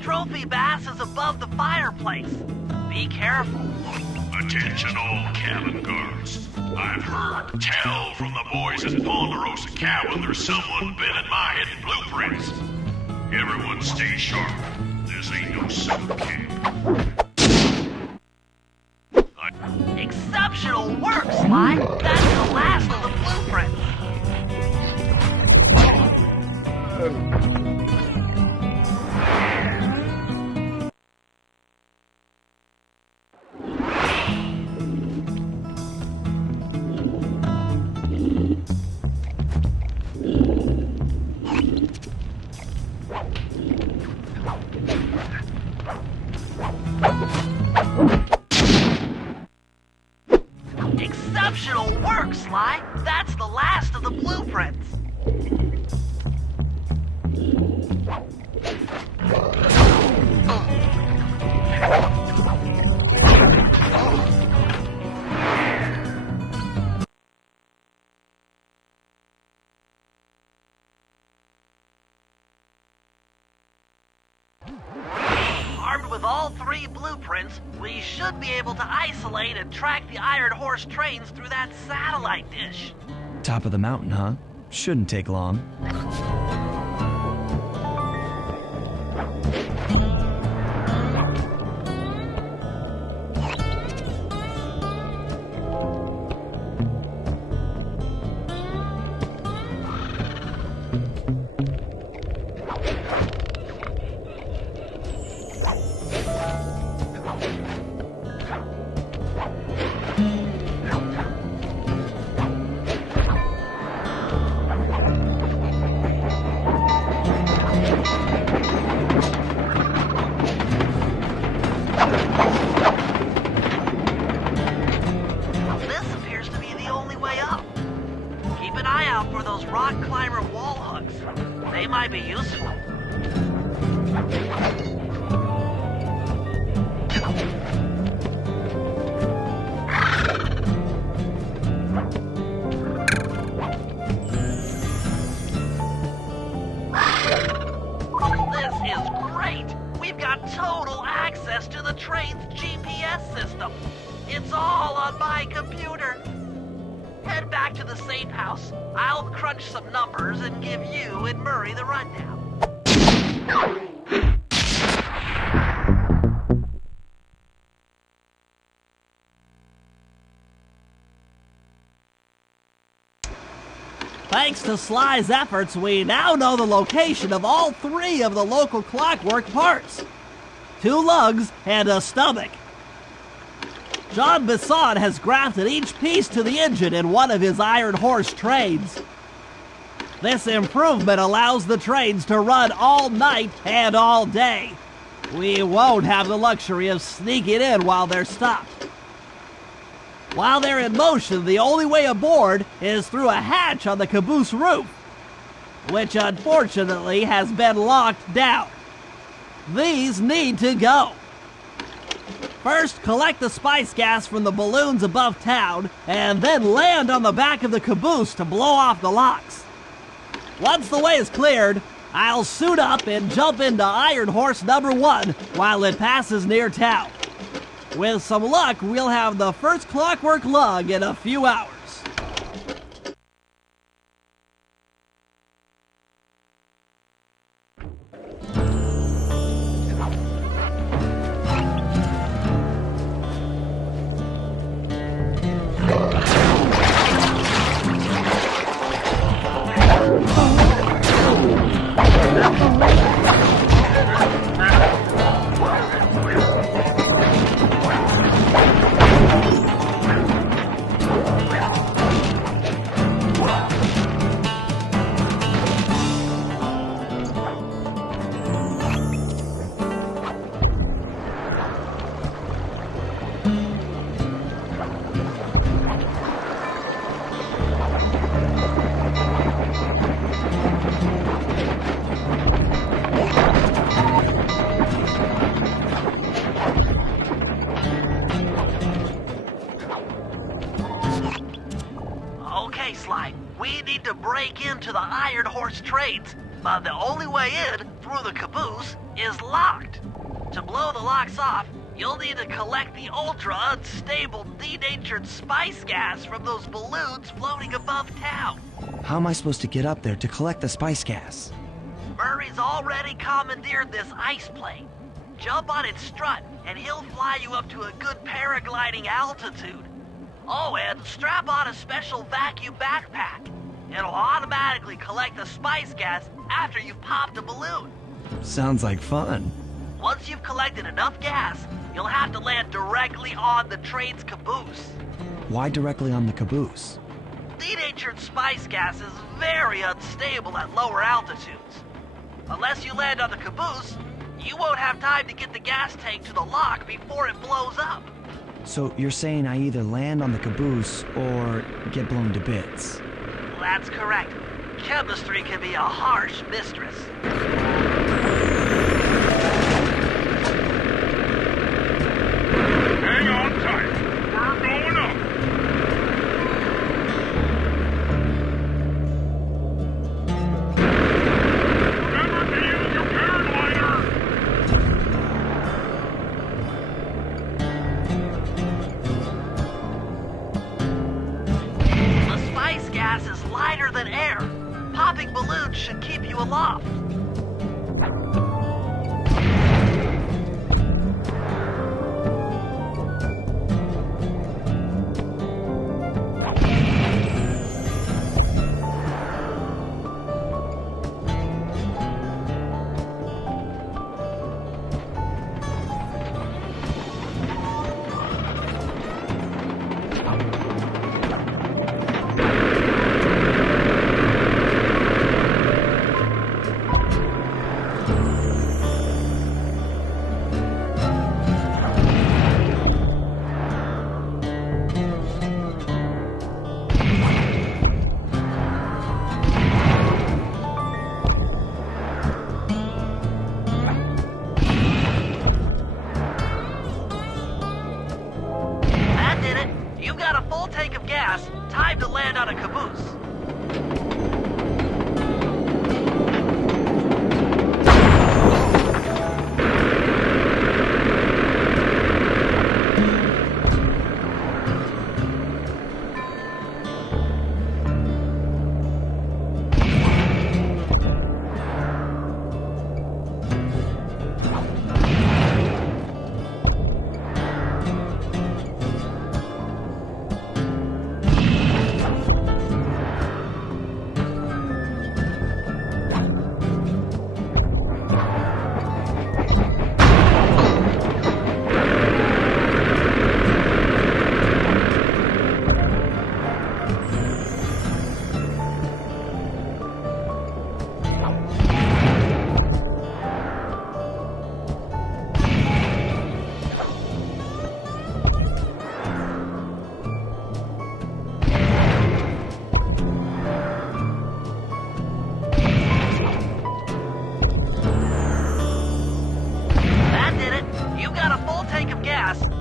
trophy bass is above the fireplace. Be careful. Attention all cabin guards. I've heard tell from the boys at Ponderosa Cabin there's someone been in my hidden blueprints. Everyone stay sharp. This ain't no summer camp. Exceptional work, Sly. That's the last of the blueprints. Exceptional work, Sly. That's the last of the blueprints. Armed with all 3 blueprints, we should be able to isolate and track the Iron Horse trains through that satellite dish. Top of the mountain, huh? Shouldn't take long. For those rock climber wall hooks. They might be useful. This is great! We've got total access to the train's GPS system. It's all on my computer. Head back to the safe house. I'll crunch some numbers and give you and Murray the rundown. Thanks to Sly's efforts, we now know the location of all 3 of the local clockwork parts. 2 lugs and a stomach. John Bisson has grafted each piece to the engine in one of his Iron Horse trains. This improvement allows the trains to run all night and all day. We won't have the luxury of sneaking in while they're stopped. While they're in motion, the only way aboard is through a hatch on the caboose roof, which unfortunately has been locked down. These need to go. First, collect the spice gas from the balloons above town, and then land on the back of the caboose to blow off the locks. Once the way is cleared, I'll suit up and jump into Iron Horse number 1 while it passes near town. With some luck, we'll have the first clockwork lug in a few hours. We need to break into the Iron Horse trains, but the only way in, through the caboose, is locked. To blow the locks off, you'll need to collect the ultra-unstable denatured spice gas from those balloons floating above town. How am I supposed to get up there to collect the spice gas? Murray's already commandeered this ice plane. Jump on its strut, and he'll fly you up to a good paragliding altitude. Oh, and strap on a special vacuum backpack. It'll automatically collect the spice gas after you've popped a balloon. Sounds like fun. Once you've collected enough gas, you'll have to land directly on the train's caboose. Why directly on the caboose? Denatured spice gas is very unstable at lower altitudes. Unless you land on the caboose, you won't have time to get the gas tank to the lock before it blows up. So you're saying I either land on the caboose or get blown to bits? That's correct. Chemistry can be a harsh mistress. Hang on tight. We're going up. Remember to use your paraglider. The spice gas is lighter than air. Popping balloons should keep you aloft. Time to land on a caboose.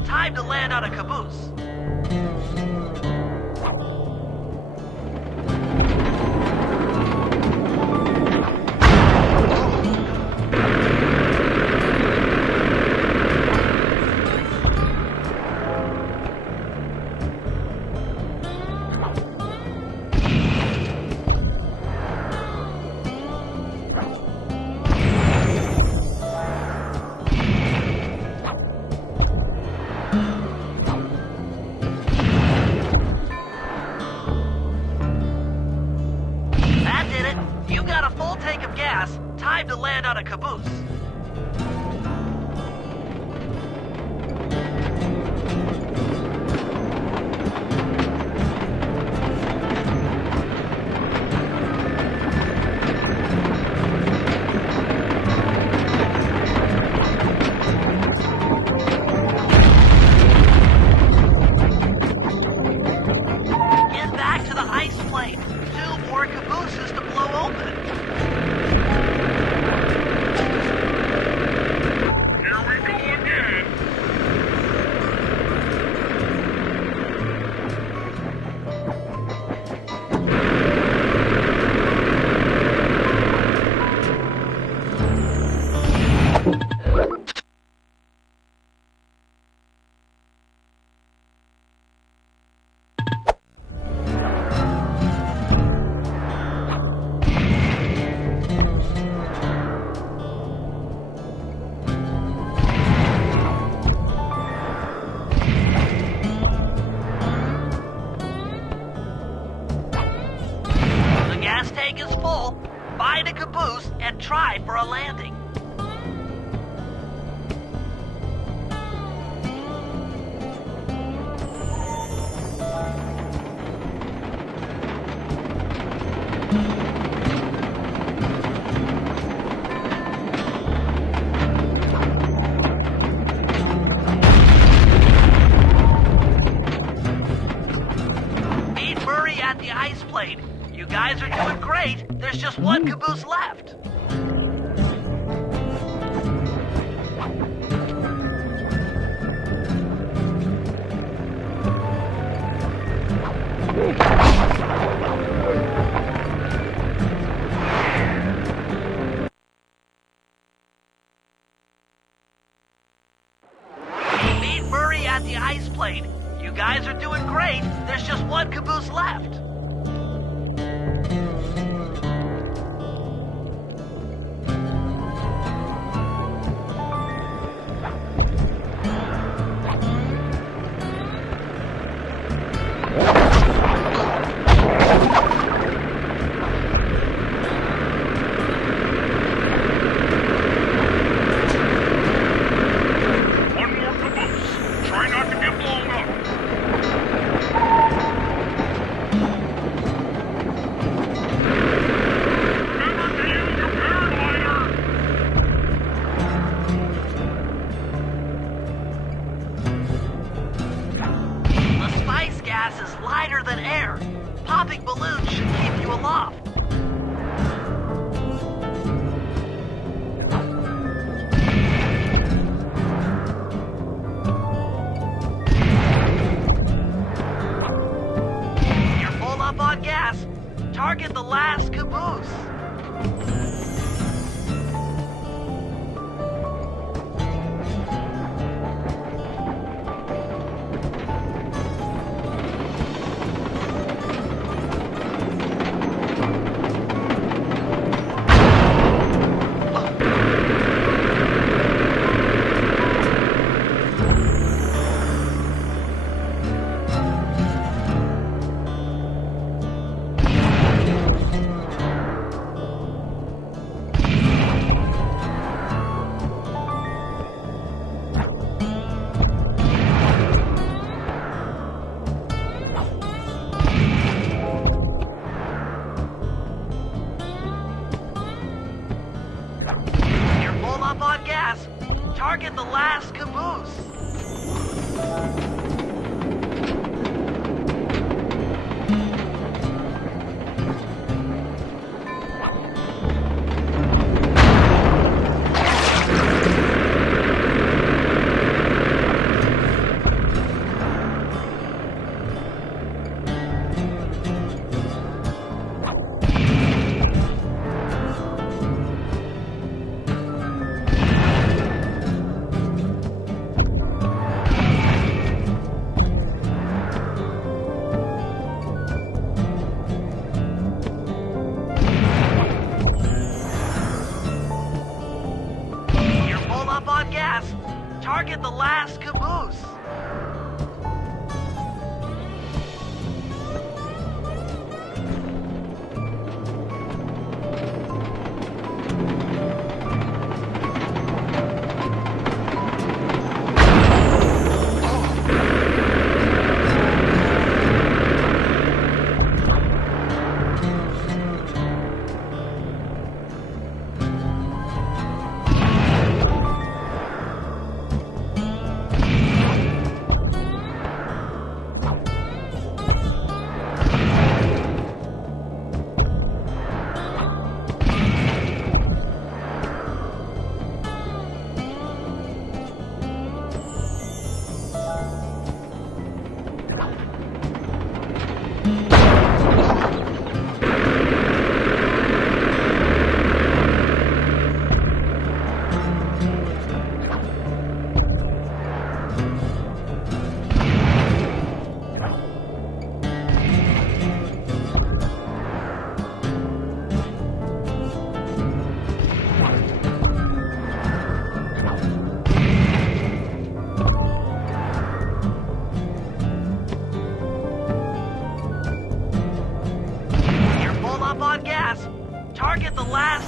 Time to land on a caboose. You got a full tank of gas. Time to land on a caboose. Get back to the ice plane. 2 more cabooses to blow open. a caboose and try for a landing. Meet Murray at the ice plate. You guys are doing great. There's just one caboose left. Meet Murray at the ice plate. You guys are doing great. There's just one caboose left. One more caboose. Try not to get blown up. Remember to use your paraglider. The spice gas is lighter than air. Popping balloons should keep you aloft. You're full up on gas. Target the last caboose. You're full up on gas. Target the last caboose. You're full up on gas. Target the last caboose.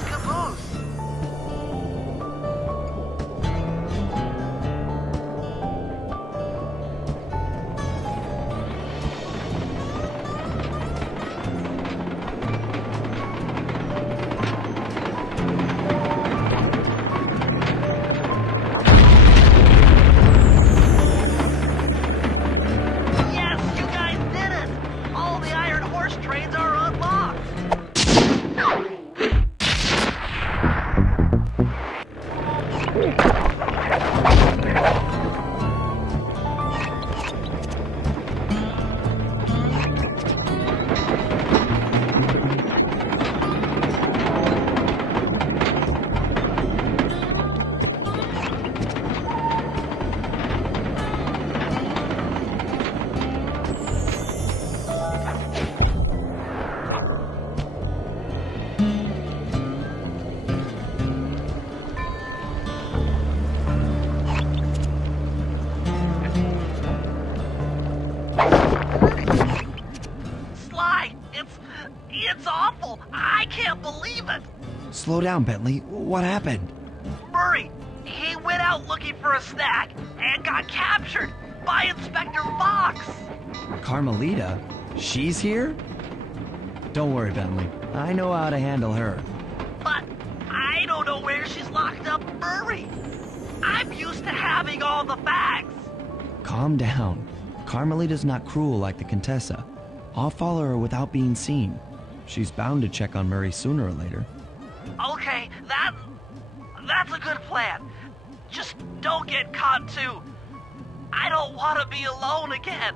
his caboose. Yes, you guys did it! All the Iron Horse trains are unlocked! Sly, it's awful. I can't believe it. Slow down, Bentley. What happened? Murray, he went out looking for a snack and got captured by Inspector Fox. Carmelita? She's here? Don't worry, Bentley. I know how to handle her. But I don't know where she's locked up, Murray. I'm used to having all the facts. Calm down. Carmelita's not cruel like the Contessa. I'll follow her without being seen. She's bound to check on Murray sooner or later. Okay, that's a good plan. Just don't get caught too. I don't want to be alone again.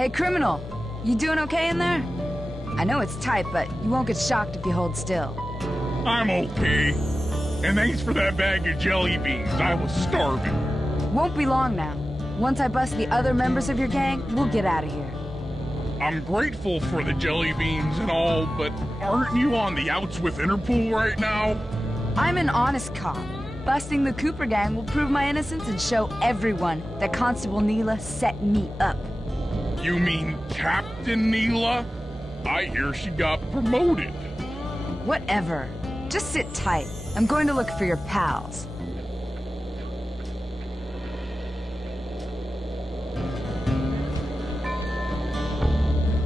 Hey, criminal. You doing okay in there? I know it's tight, but you won't get shocked if you hold still. I'm okay. And thanks for that bag of jelly beans. I was starving. Won't be long now. Once I bust the other members of your gang, we'll get out of here. I'm grateful for the jelly beans and all, but aren't you on the outs with Interpol right now? I'm an honest cop. Busting the Cooper gang will prove my innocence and show everyone that Constable Neela set me up. You mean Captain Neela? I hear she got promoted. Whatever. Just sit tight. I'm going to look for your pals.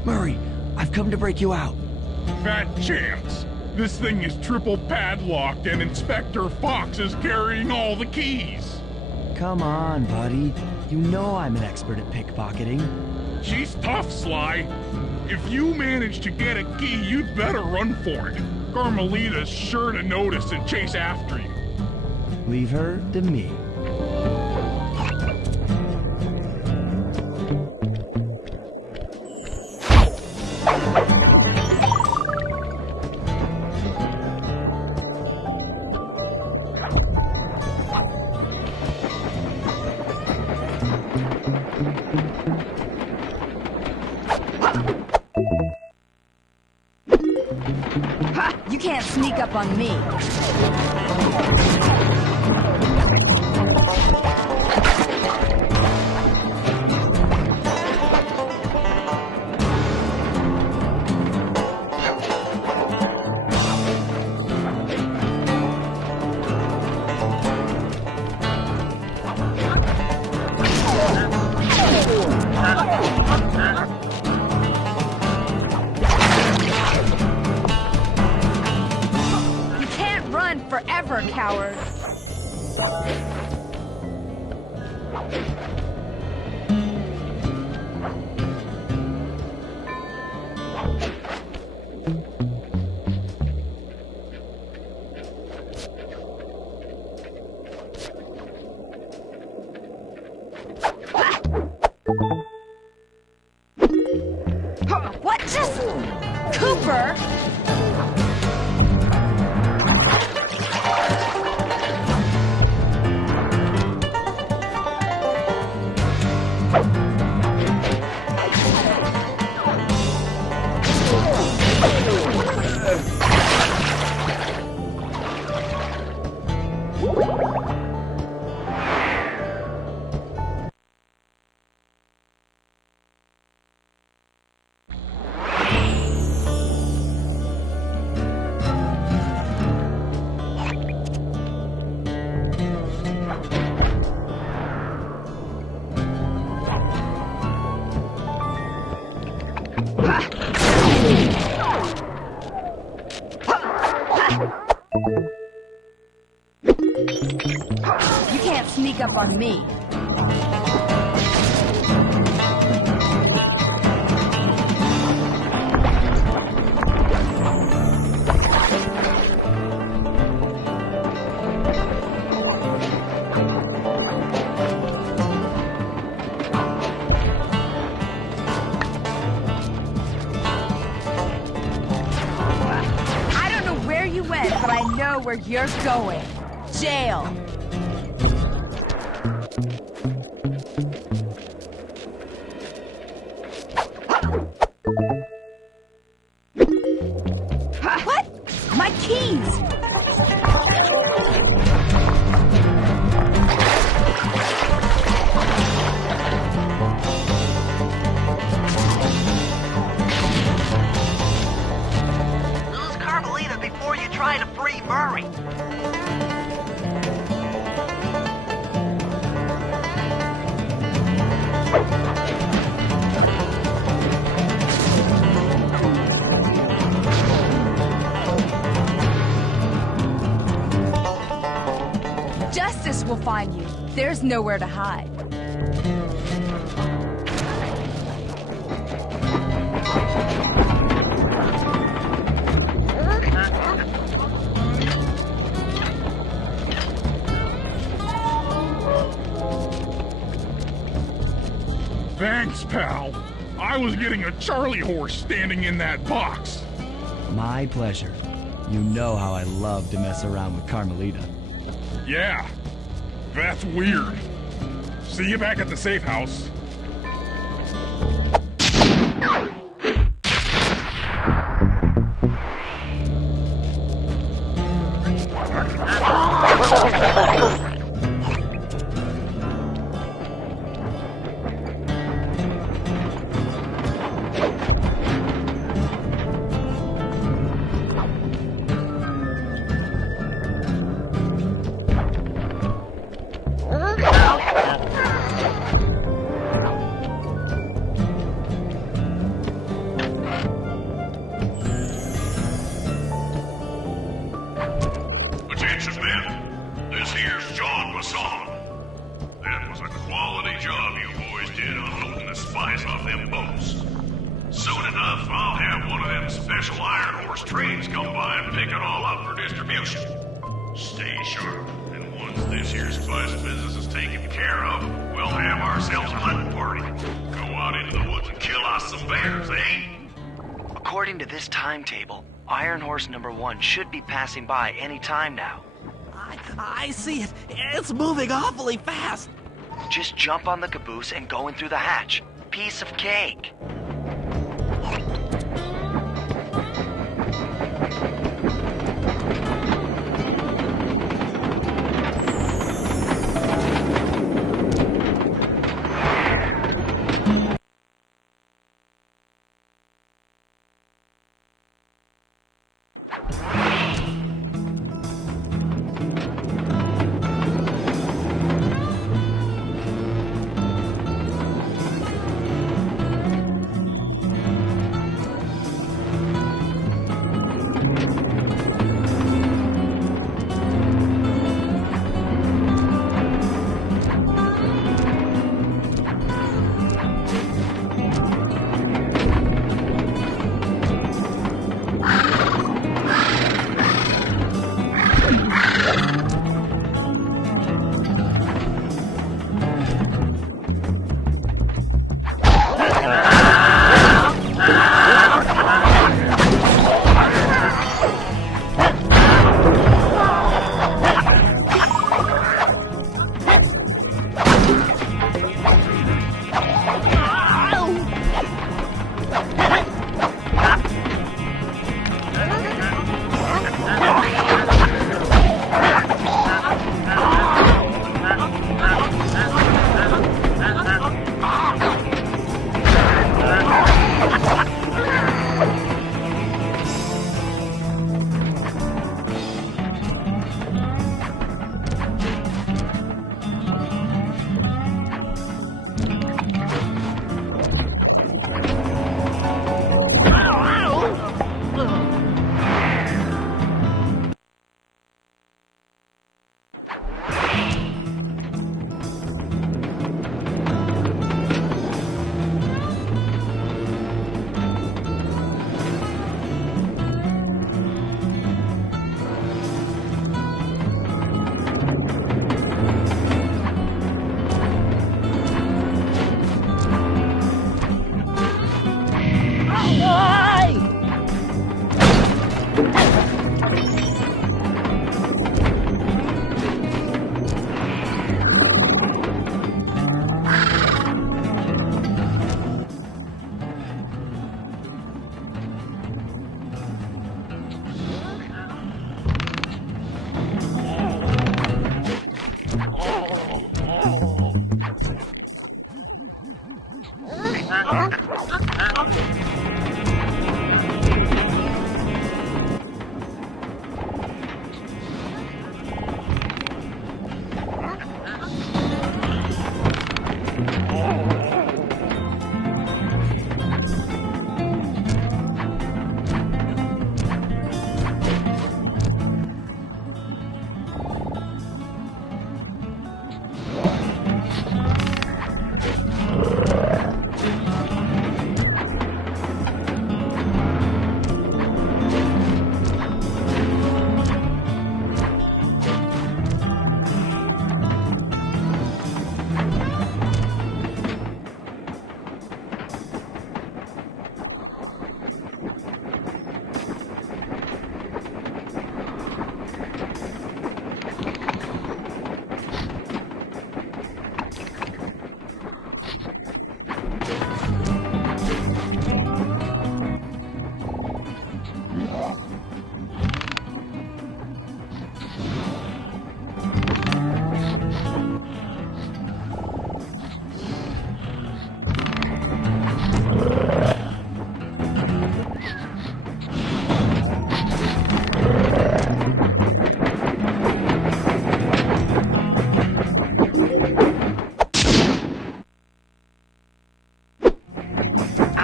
Murray, I've come to break you out. Fat chance. This thing is triple padlocked and Inspector Fox is carrying all the keys. Come on, buddy. You know I'm an expert at pickpocketing. She's tough, Sly. If you manage to get a key, you'd better run for it. Carmelita's sure to notice and chase after you. Leave her to me. You can't sneak up on me. Forever, coward. What just... Cooper? You can't sneak up on me. I don't know where you went, but I know where you're going. Jail. What? My keys! Lose Carmelita before you try to free Murray. Justice will find you. There's nowhere to hide. Thanks, pal. I was getting a Charlie horse standing in that box. My pleasure. You know how I love to mess around with Carmelita. Yeah, that's weird. See you back at the safe house. Attention men, this here's John Basson. That was a quality job you boys did unloading the spice off them boats. Soon enough, I'll have one of them special Iron Horse trains come by and pick it all up for distribution. Stay sharp, and once this here spice business is taken care of, we'll have ourselves a hunting party. Go out into the woods and kill us some bears, eh? According to this timetable, Iron Horse number 1 should be passing by any time now. I see it. It's moving awfully fast. Just jump on the caboose and go in through the hatch. Piece of cake.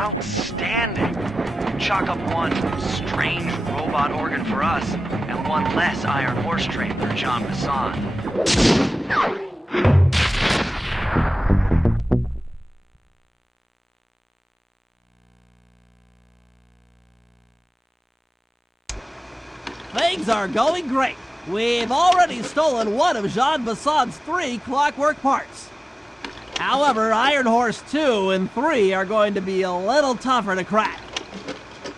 Outstanding. Chalk up one strange robot organ for us, and one less Iron Horse train for John Bassan. Things are going great. We've already stolen one of Jean Bassan's 3 clockwork parts. However, Iron Horse 2 and 3 are going to be a little tougher to crack.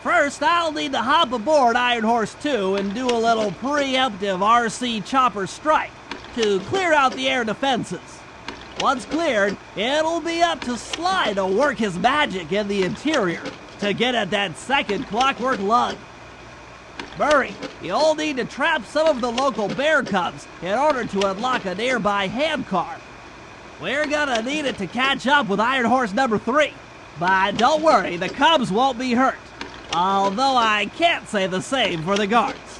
First, I'll need to hop aboard Iron Horse 2 and do a little preemptive RC chopper strike to clear out the air defenses. Once cleared, it'll be up to Sly to work his magic in the interior to get at that second clockwork lug. Murray, you'll need to trap some of the local bear cubs in order to unlock a nearby handcar. We're gonna need it to catch up with Iron Horse number 3. But don't worry, the cubs won't be hurt. Although I can't say the same for the guards.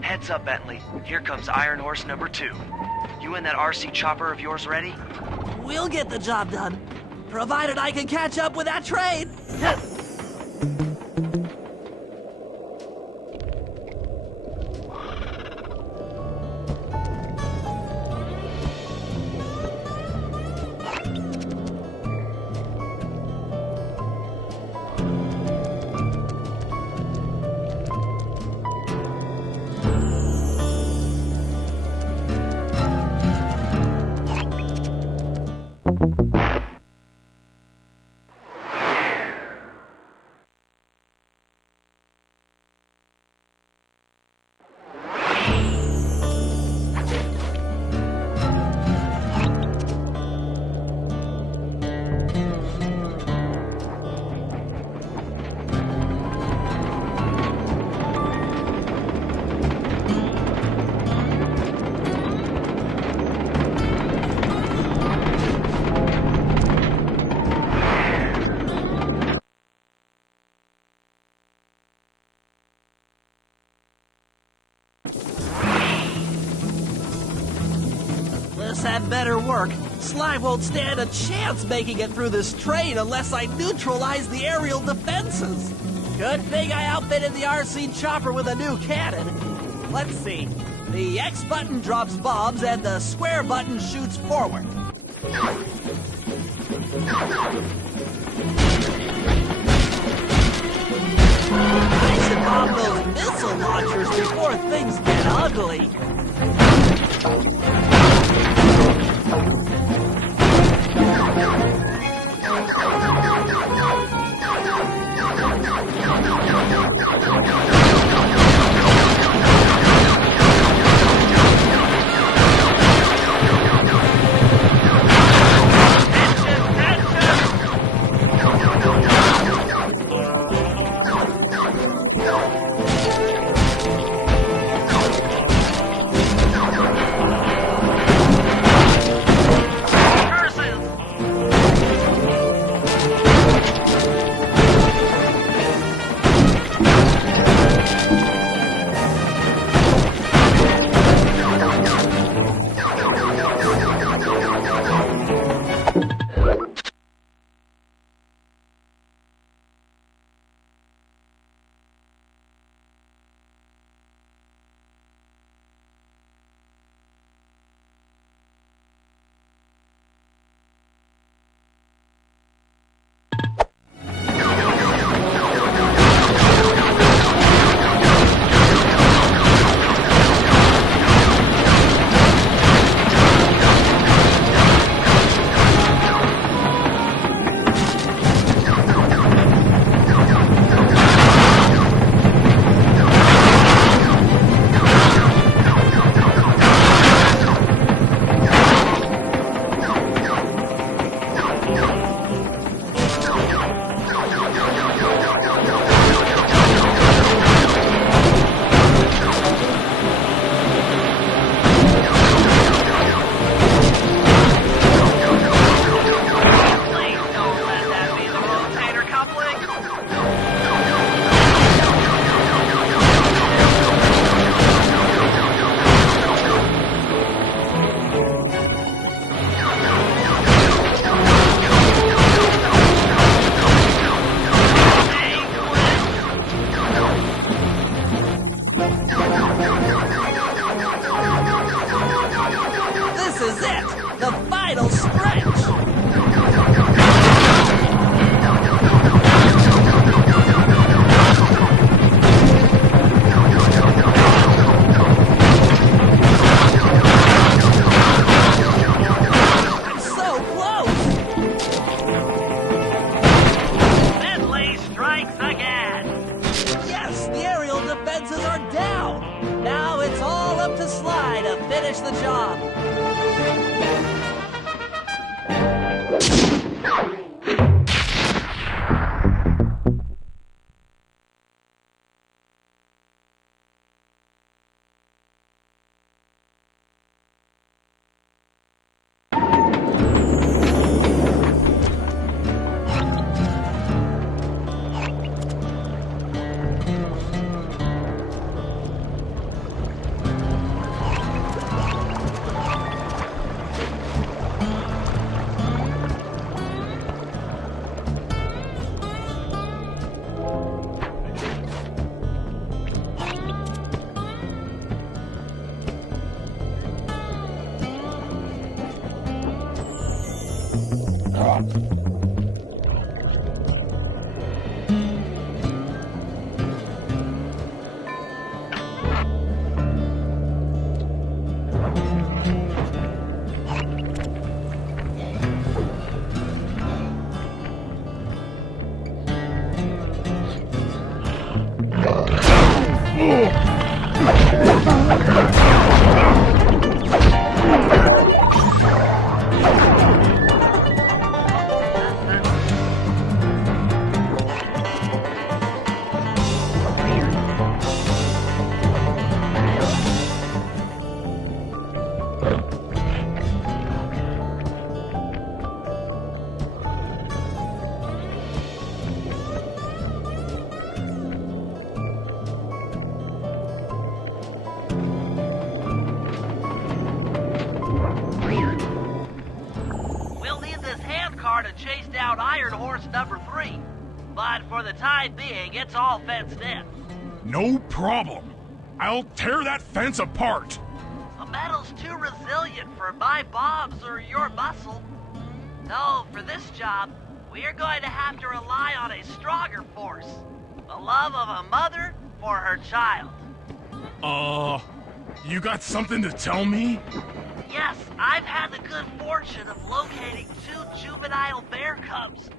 Heads up, Bentley. Here comes Iron Horse number 2. You and that RC chopper of yours ready? We'll get the job done, provided I can catch up with that train. This had better work. Sly won't stand a chance making it through this train unless I neutralize the aerial defenses. Good thing I outfitted the RC chopper with a new cannon. Let's see. The X button drops bombs and the square button shoots forward. I should bomb those missile launchers before things get ugly. finish the job. We'll need this hand car to chase down Iron Horse number 3. But for the time being, it's all fenced in. No problem. I'll tear that fence apart. The metal's too resilient for my bombs or your muscle. No, for this job, we're going to have to rely on a stronger force. The love of a mother for her child. You got something to tell me? Yes, I've had the good fortune of locating 2 juvenile bear cubs.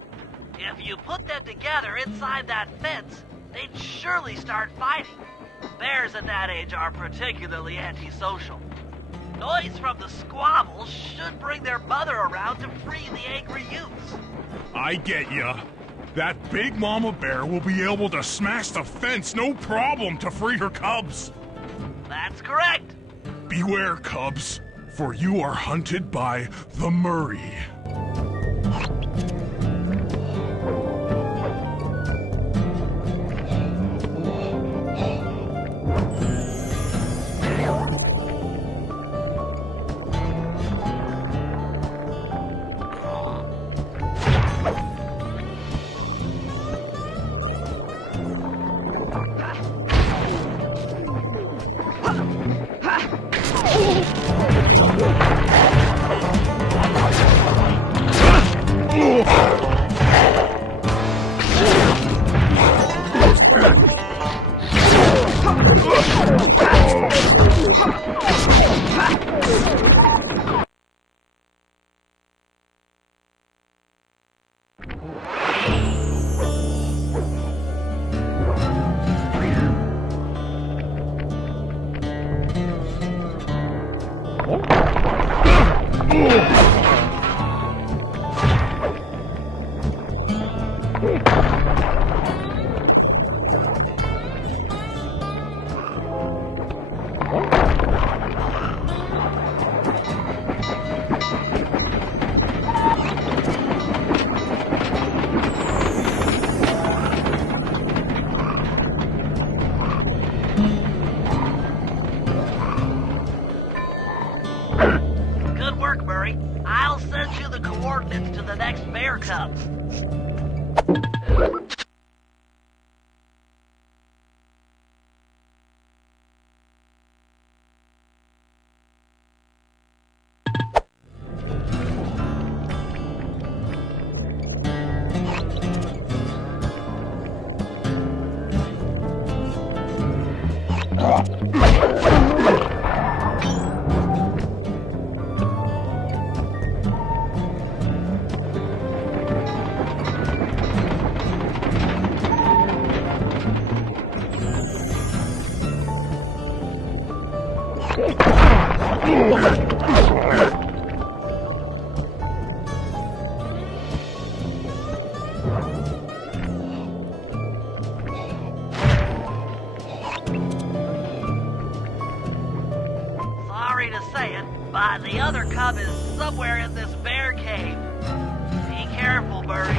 If you put them together inside that fence, they'd surely start fighting. Bears at that age are particularly antisocial. Noise from the squabbles should bring their mother around to free the angry youths. I get ya. That big mama bear will be able to smash the fence no problem to free her cubs. That's correct. Beware, cubs, for you are hunted by the Murray. Good work, Murray. I'll send you the coordinates to the next bear cub. Sorry to say it, but the other cub is somewhere in this bear cave. Be careful, Murray.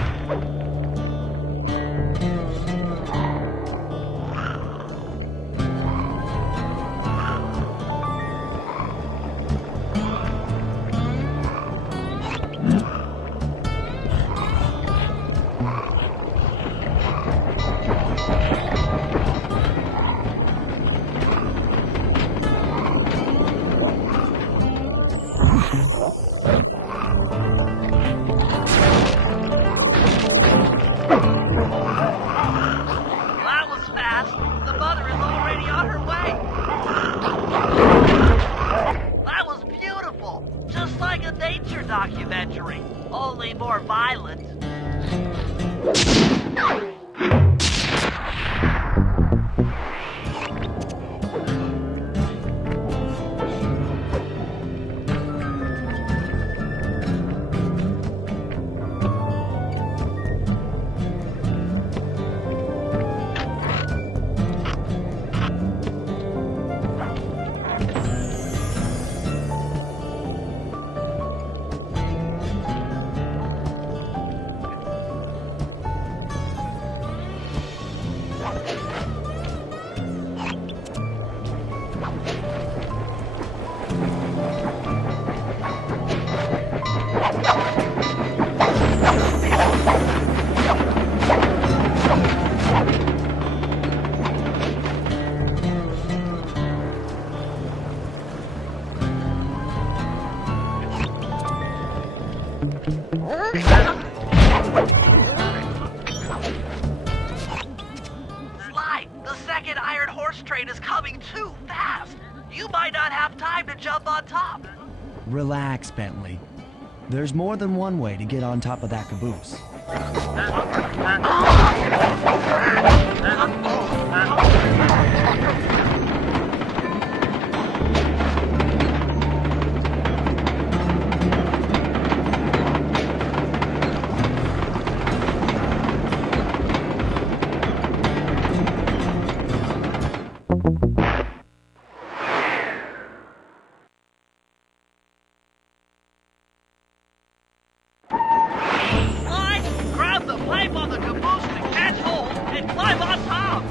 definitely more violent. Sly, the second iron horse train is coming too fast. You might not have time to jump on top. Relax, Bentley. There's more than one way to get on top of that caboose. Sly, grab the pipe on the caboose to catch hold and climb on top.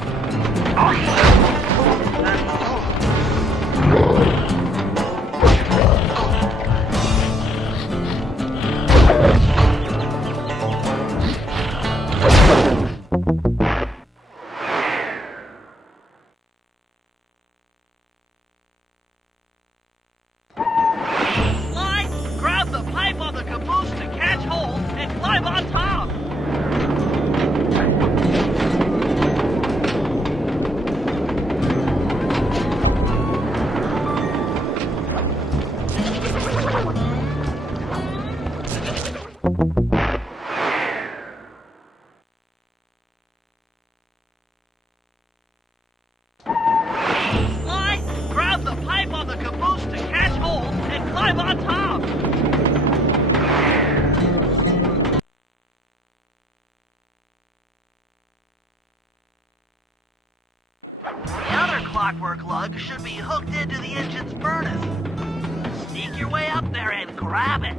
Sly, grab the pipe on the caboose to catch hold and climb on top. Sly, grab the pipe on the caboose to catch hold and climb on top. The other clockwork lug should be hooked into the engine's furnace. Sneak your way up there and grab it.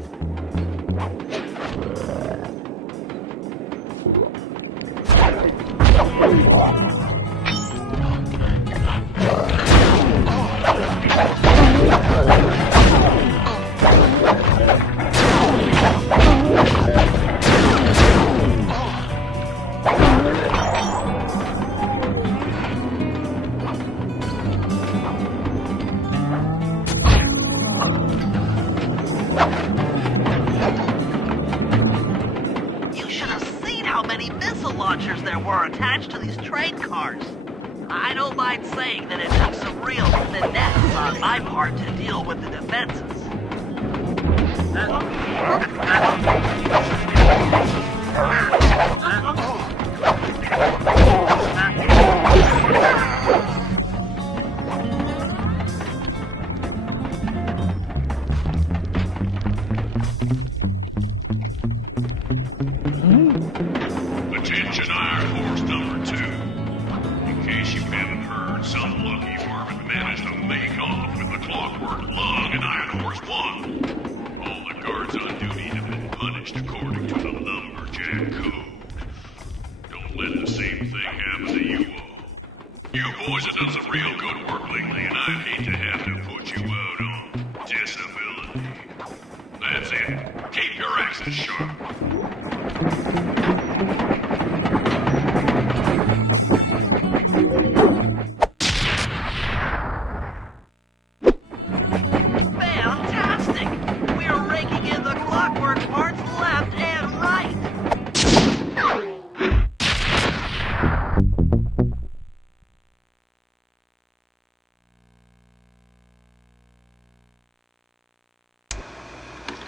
You should have seen how many missile launchers there were attached to these train cars. I don't mind saying that it took some real finesse on my part to deal with the defenses. Attention Iron Horse number 2. In case you haven't heard, some lucky worm managed to make off with the clockwork lug and Iron Horse 1. All the guards on duty have been punished according to the lumberjack code. Don't let the same thing happen to you all. You boys have done some real good work lately, and I'd hate to have to put you out on disability. That's it. Keep your axes sharp. Fantastic! We're raking in the clockwork parts left and right.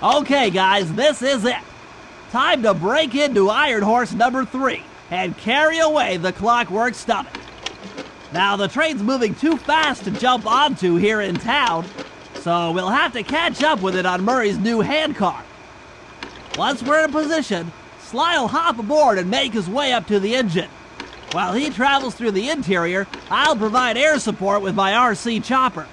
Okay, guys, this is it. time to break into Iron Horse number 3 and carry away the Clockwork Stomach. Now, the train's moving too fast to jump onto here in town, so we'll have to catch up with it on Murray's new handcar. Once we're in position, Sly'll hop aboard and make his way up to the engine. While he travels through the interior, I'll provide air support with my RC chopper.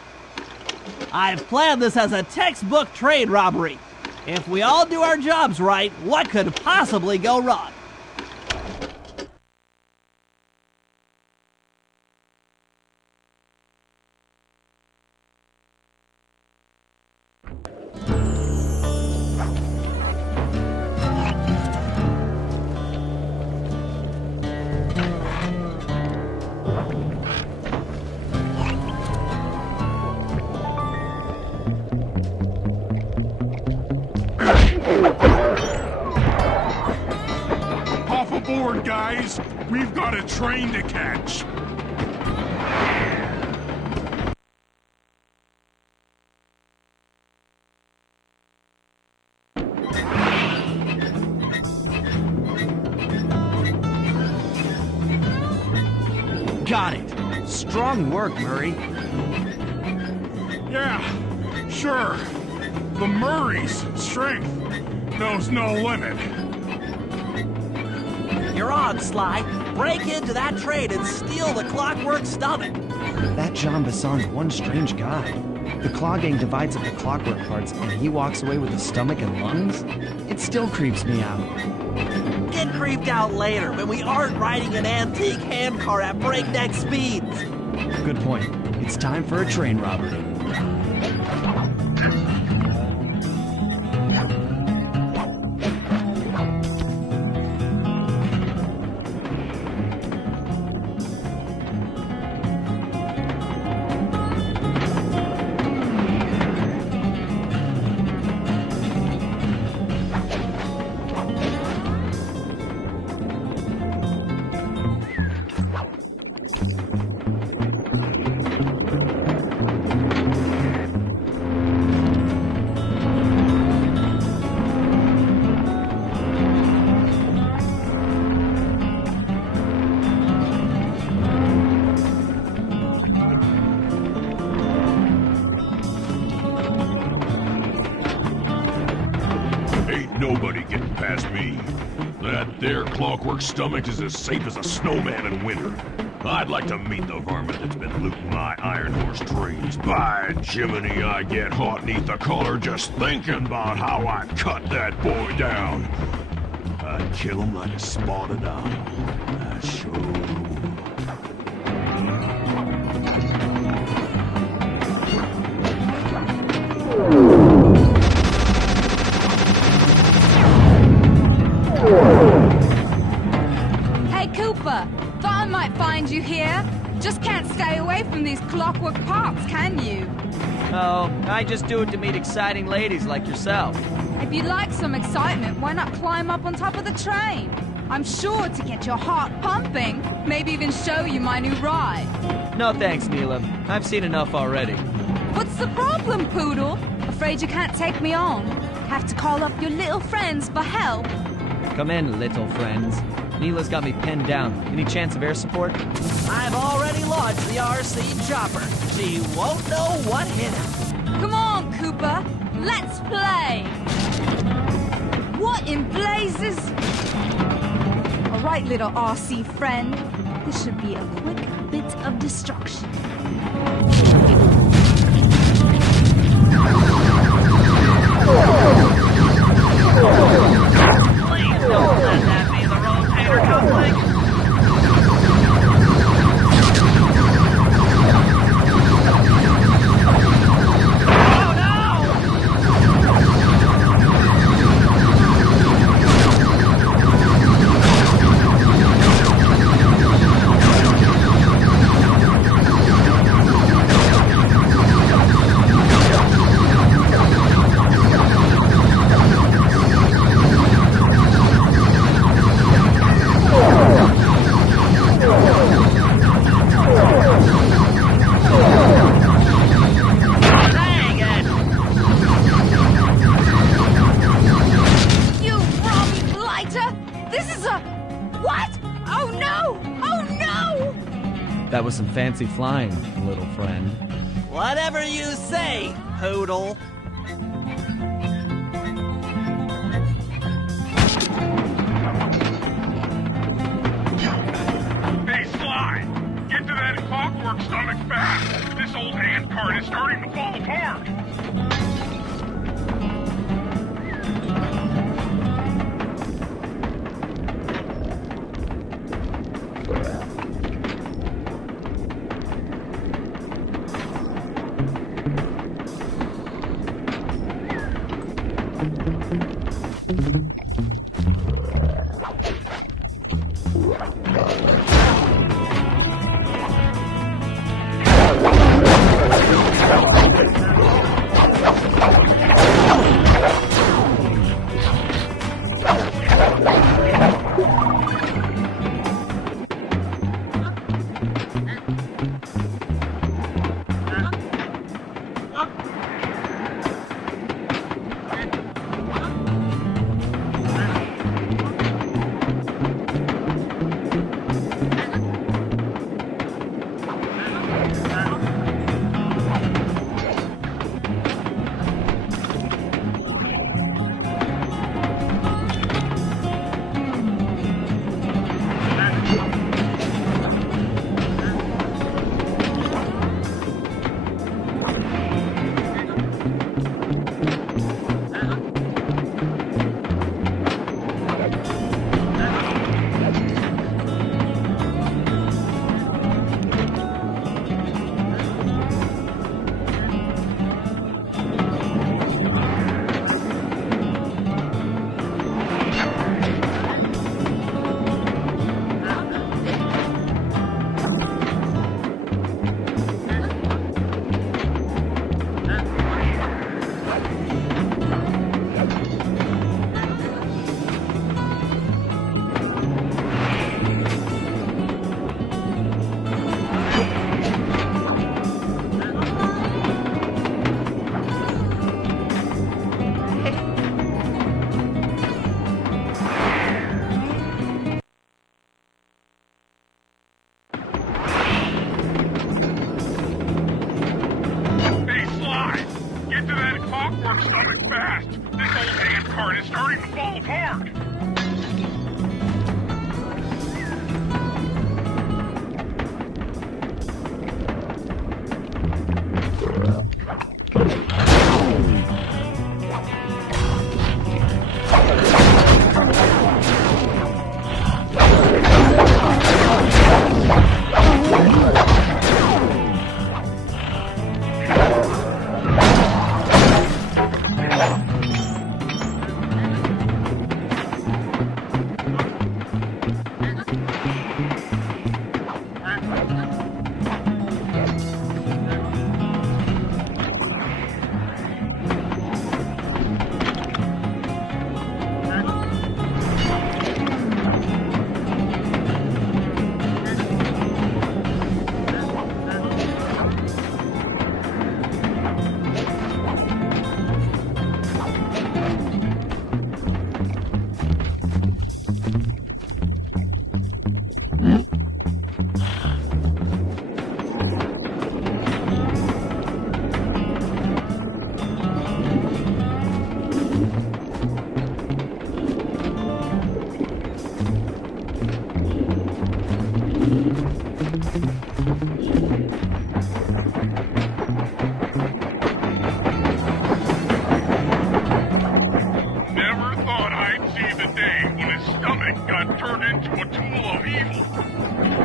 I've planned this as a textbook train robbery. If we all do our jobs right, what could possibly go wrong? Off aboard, guys! We've got a train to catch! Got it. Strong work, Murray. Yeah, sure. The Murray's strength knows no limit. You're on, Sly. Break into that train and steal the Clockwork Stomach. That Jean Besson's one strange guy. The Claw Gang divides up the clockwork parts and he walks away with the stomach and lungs? It still creeps me out. Get creeped out later when we aren't riding an antique handcar at breakneck speeds. Good point. It's time for a train robbery. Ain't nobody getting past me. That there Clockwork Stomach is as safe as a snowman in winter. I'd like to meet the varmint that's been looting my Iron Horse trains. By Jiminy, I get hot neath the collar just thinking about how I cut that boy down. I'd kill him like a spotted owl. I sure would. Hey, Cooper! Thought I might find you here. Just can't stay away from these clockwork parts, can you? Oh, I just do it to meet exciting ladies like yourself. If you'd like some excitement, why not climb up on top of the train? I'm sure to get your heart pumping. Maybe even show you my new ride. No thanks, Neela. I've seen enough already. What's the problem, Poodle? Afraid you can't take me on? Have to call up your little friends for help? Come in, little friends. Neela's got me pinned down. Any chance of air support? I've already launched the RC chopper. She won't know what hit her. Come on, Cooper. Let's play. What in blazes? All right, little RC friend. This should be a quick bit of destruction. Please don't let that be the rotator cuff. That was some fancy flying, little friend. Whatever you say, Poodle. Hey, Sly! Get to that clockwork stomach fast! This old handcart is starting to fall apart!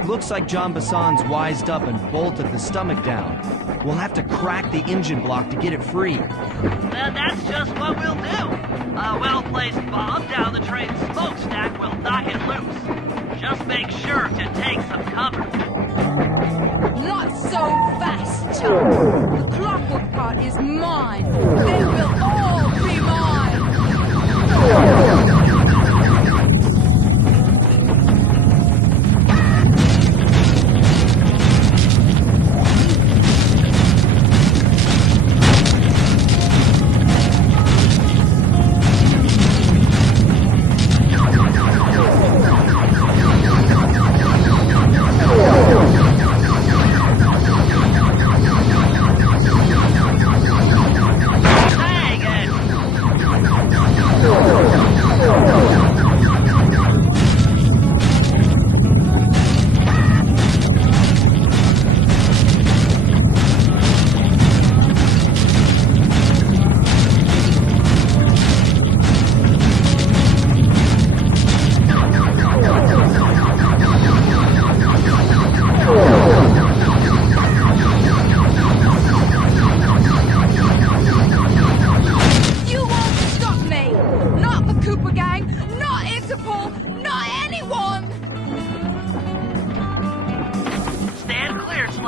Looks like John Bassan's wised up and bolted the stomach down. We'll have to crack the engine block to get it free. That's just what we'll do. A well-placed bomb down the train's smokestack will knock it loose. Just make sure to take some cover. Not so fast, chum. The clockwork part is mine. They will all be mine.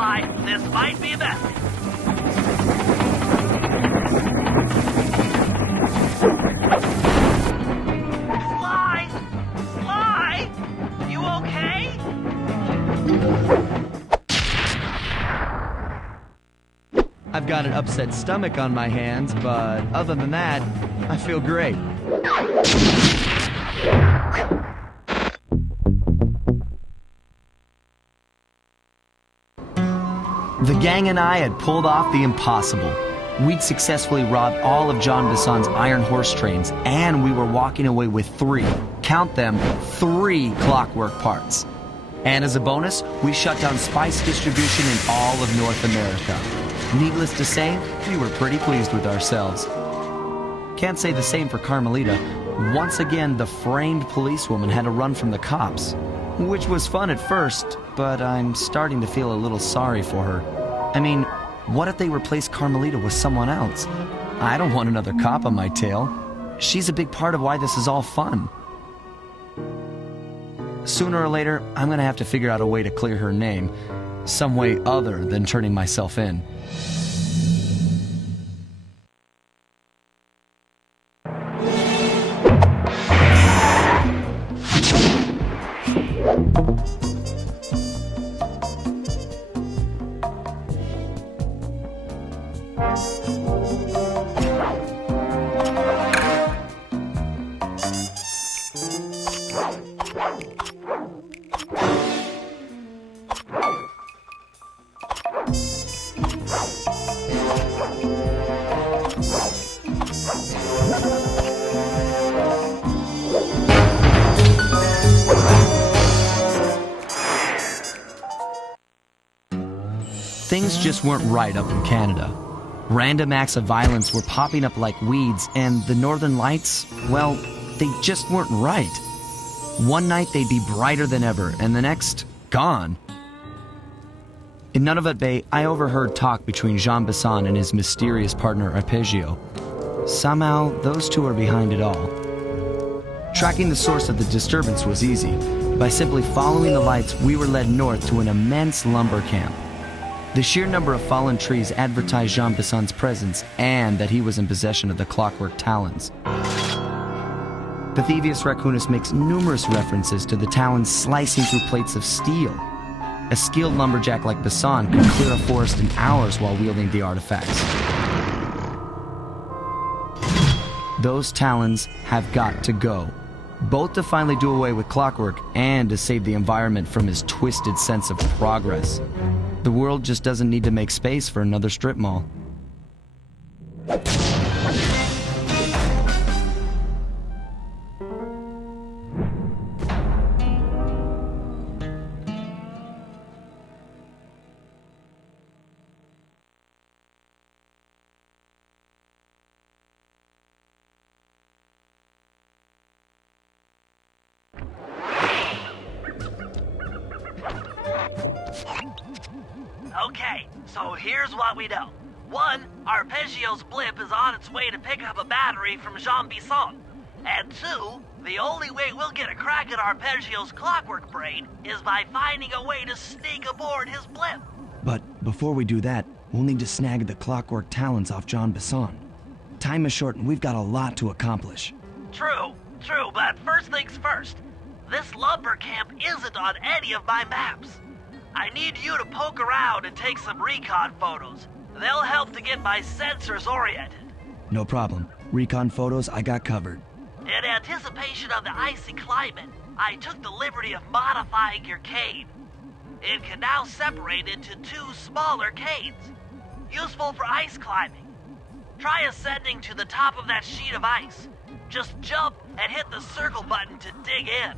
fly. This might be messy. Fly! Fly! You okay? I've got an upset stomach on my hands, but other than that, I feel great. The gang and I had pulled off the impossible. We'd successfully robbed all of John Bisson's iron horse trains, and we were walking away with 3, count them, 3 clockwork parts. And as a bonus, we shut down spice distribution in all of North America. Needless to say, we were pretty pleased with ourselves. Can't say the same for Carmelita. Once again, the framed policewoman had to run from the cops, which was fun at first, but I'm starting to feel a little sorry for her. I mean, what if they replace Carmelita with someone else? I don't want another cop on my tail. She's a big part of why this is all fun. Sooner or later, I'm gonna have to figure out a way to clear her name. Some way other than turning myself in. Things just weren't right up in Canada. Random acts of violence were popping up like weeds, and the Northern Lights, well, they just weren't right. One night they'd be brighter than ever, and the next, gone. In Nunavut Bay, I overheard talk between Jean Bisson and his mysterious partner Arpeggio. Somehow, those two are behind it all. Tracking the source of the disturbance was easy. By simply following the lights, we were led north to an immense lumber camp. The sheer number of fallen trees advertised Jean Bisson's presence and that he was in possession of the clockwork talons. Thieves Raccoonus makes numerous references to the talons slicing through plates of steel. A skilled lumberjack like Bisson could clear a forest in hours while wielding the artifacts. Those talons have got to go, both to finally do away with clockwork and to save the environment from his twisted sense of progress. The world just doesn't need to make space for another strip mall. Okay, so here's what we know. 1, Arpeggio's blimp is on its way to pick up a battery from Jean Bisson. And 2, the only way we'll get a crack at Arpeggio's clockwork brain is by finding a way to sneak aboard his blimp. But before we do that, we'll need to snag the clockwork talons off John Bisson. Time is short and we've got a lot to accomplish. True, but first things first. This lumber camp isn't on any of my maps. I need you to poke around and take some recon photos. They'll help to get my sensors oriented. No problem. Recon photos I got covered. In anticipation of the icy climate, I took the liberty of modifying your cane. It can now separate into 2 smaller canes, useful for ice climbing. Try ascending to the top of that sheet of ice. Just jump and hit the circle button to dig in.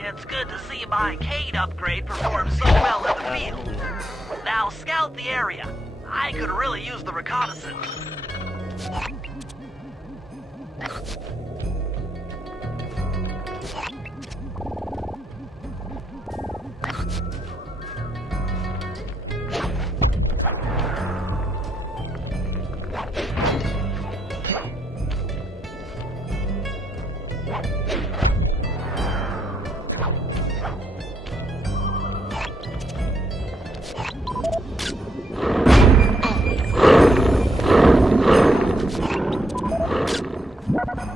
It's good to see my Cade upgrade perform so well in the field. Now scout the area. I could really use the reconnaissance.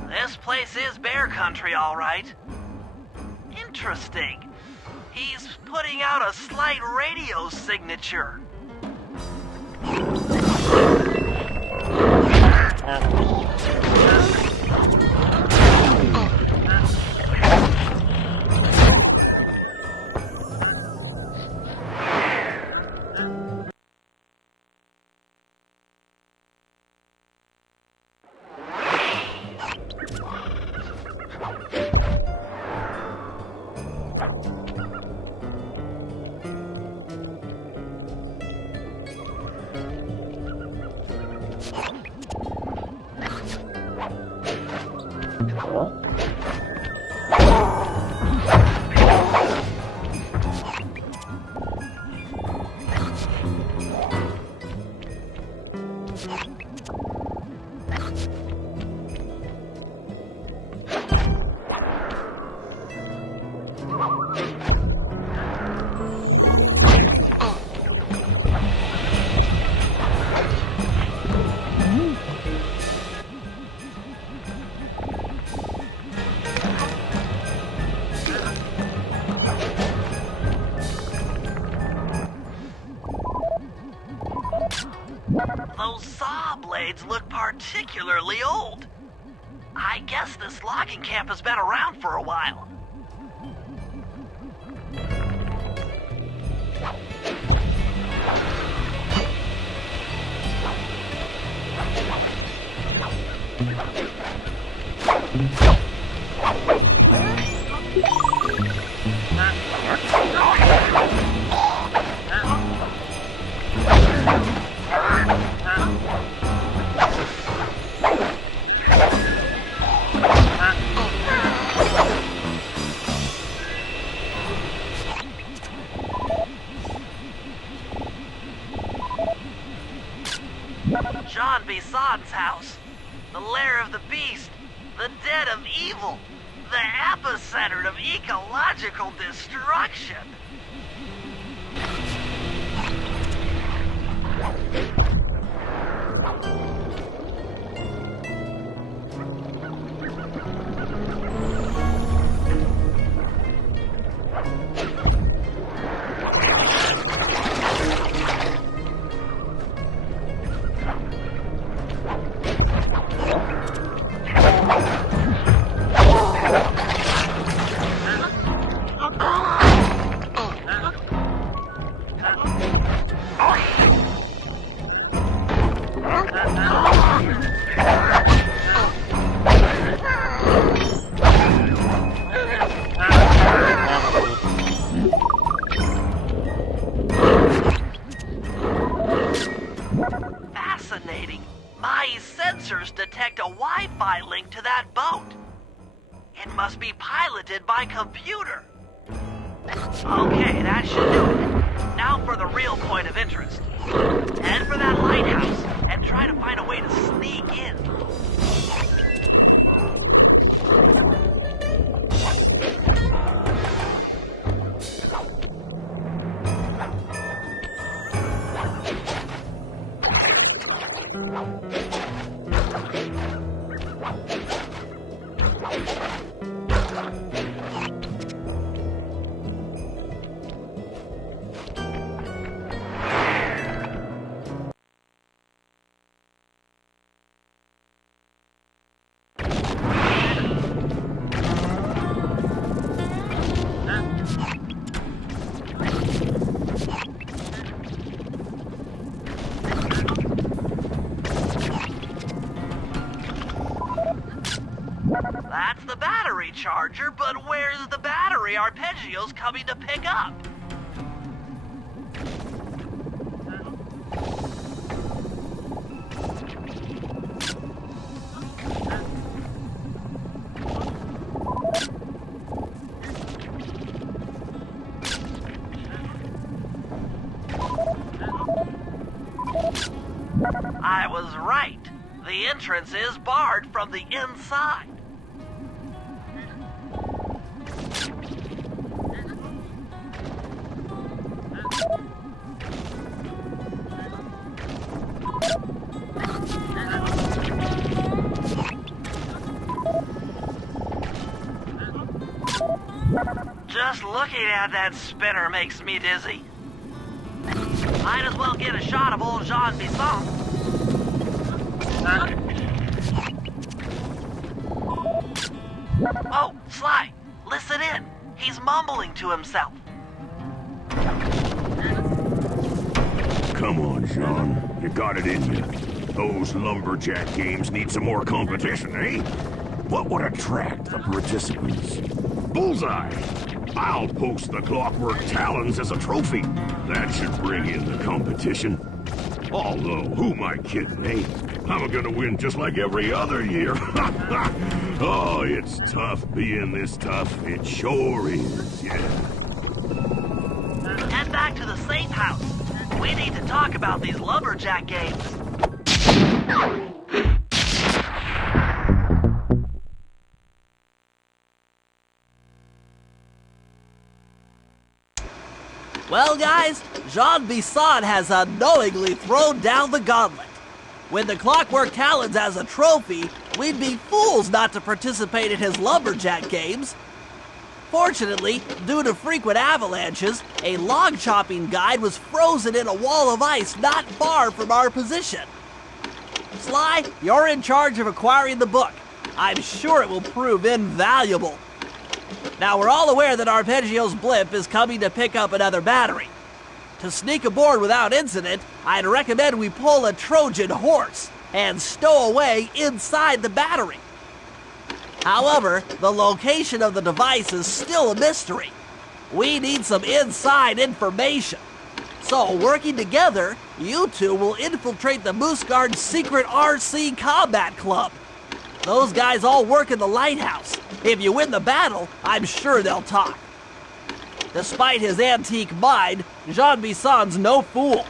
This place is bear country, all right. Interesting. He's putting out a slight radio signature. Those saw blades look particularly old. I guess this logging camp has been around for a while. John Bison's house. The lair of the beast. The den of evil. The epicenter of ecological destruction. Fascinating. My sensors detect a Wi-Fi link to that boat. It must be piloted by computer. Okay, that should do it. Now for the real point of interest. Head for that lighthouse and try to find a way to sneak in. but where's the battery Arpeggio's coming to pick up? I was right. The entrance is barred from the inside. Just looking at that spinner makes me dizzy. Might as well get a shot of old Jean Bisson. Oh, Sly, listen in. He's mumbling to himself. Come on, Jean. You got it in you. Those lumberjack games need some more competition, eh? What would attract the participants? Bullseye! I'll post the Clockwork Talons as a trophy. That should bring in the competition. Although, who am I kidding, eh? I'm gonna win just like every other year. Oh, it's tough being this tough. It sure is, yeah. Head back to the safe house. We need to talk about these lumberjack games. Well, guys, Jean Bisson has unknowingly thrown down the gauntlet. With the Clockwork Talons as a trophy, we'd be fools not to participate in his lumberjack games. Fortunately, due to frequent avalanches, a log chopping guide was frozen in a wall of ice not far from our position. Sly, you're in charge of acquiring the book. I'm sure it will prove invaluable. Now, we're all aware that Arpeggio's blimp is coming to pick up another battery. To sneak aboard without incident, I'd recommend we pull a Trojan horse and stow away inside the battery. However, the location of the device is still a mystery. We need some inside information. So, working together, you two will infiltrate the Moose Guard's secret RC Combat Club. Those guys all work in the lighthouse. If you win the battle, I'm sure they'll talk. Despite his antique mind, Jean Bisson's no fool.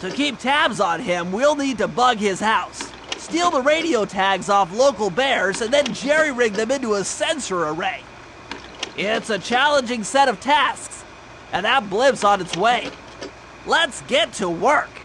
To keep tabs on him, we'll need to bug his house, steal the radio tags off local bears, and then jerry-rig them into a sensor array. It's a challenging set of tasks, and that blimp's on its way. Let's get to work.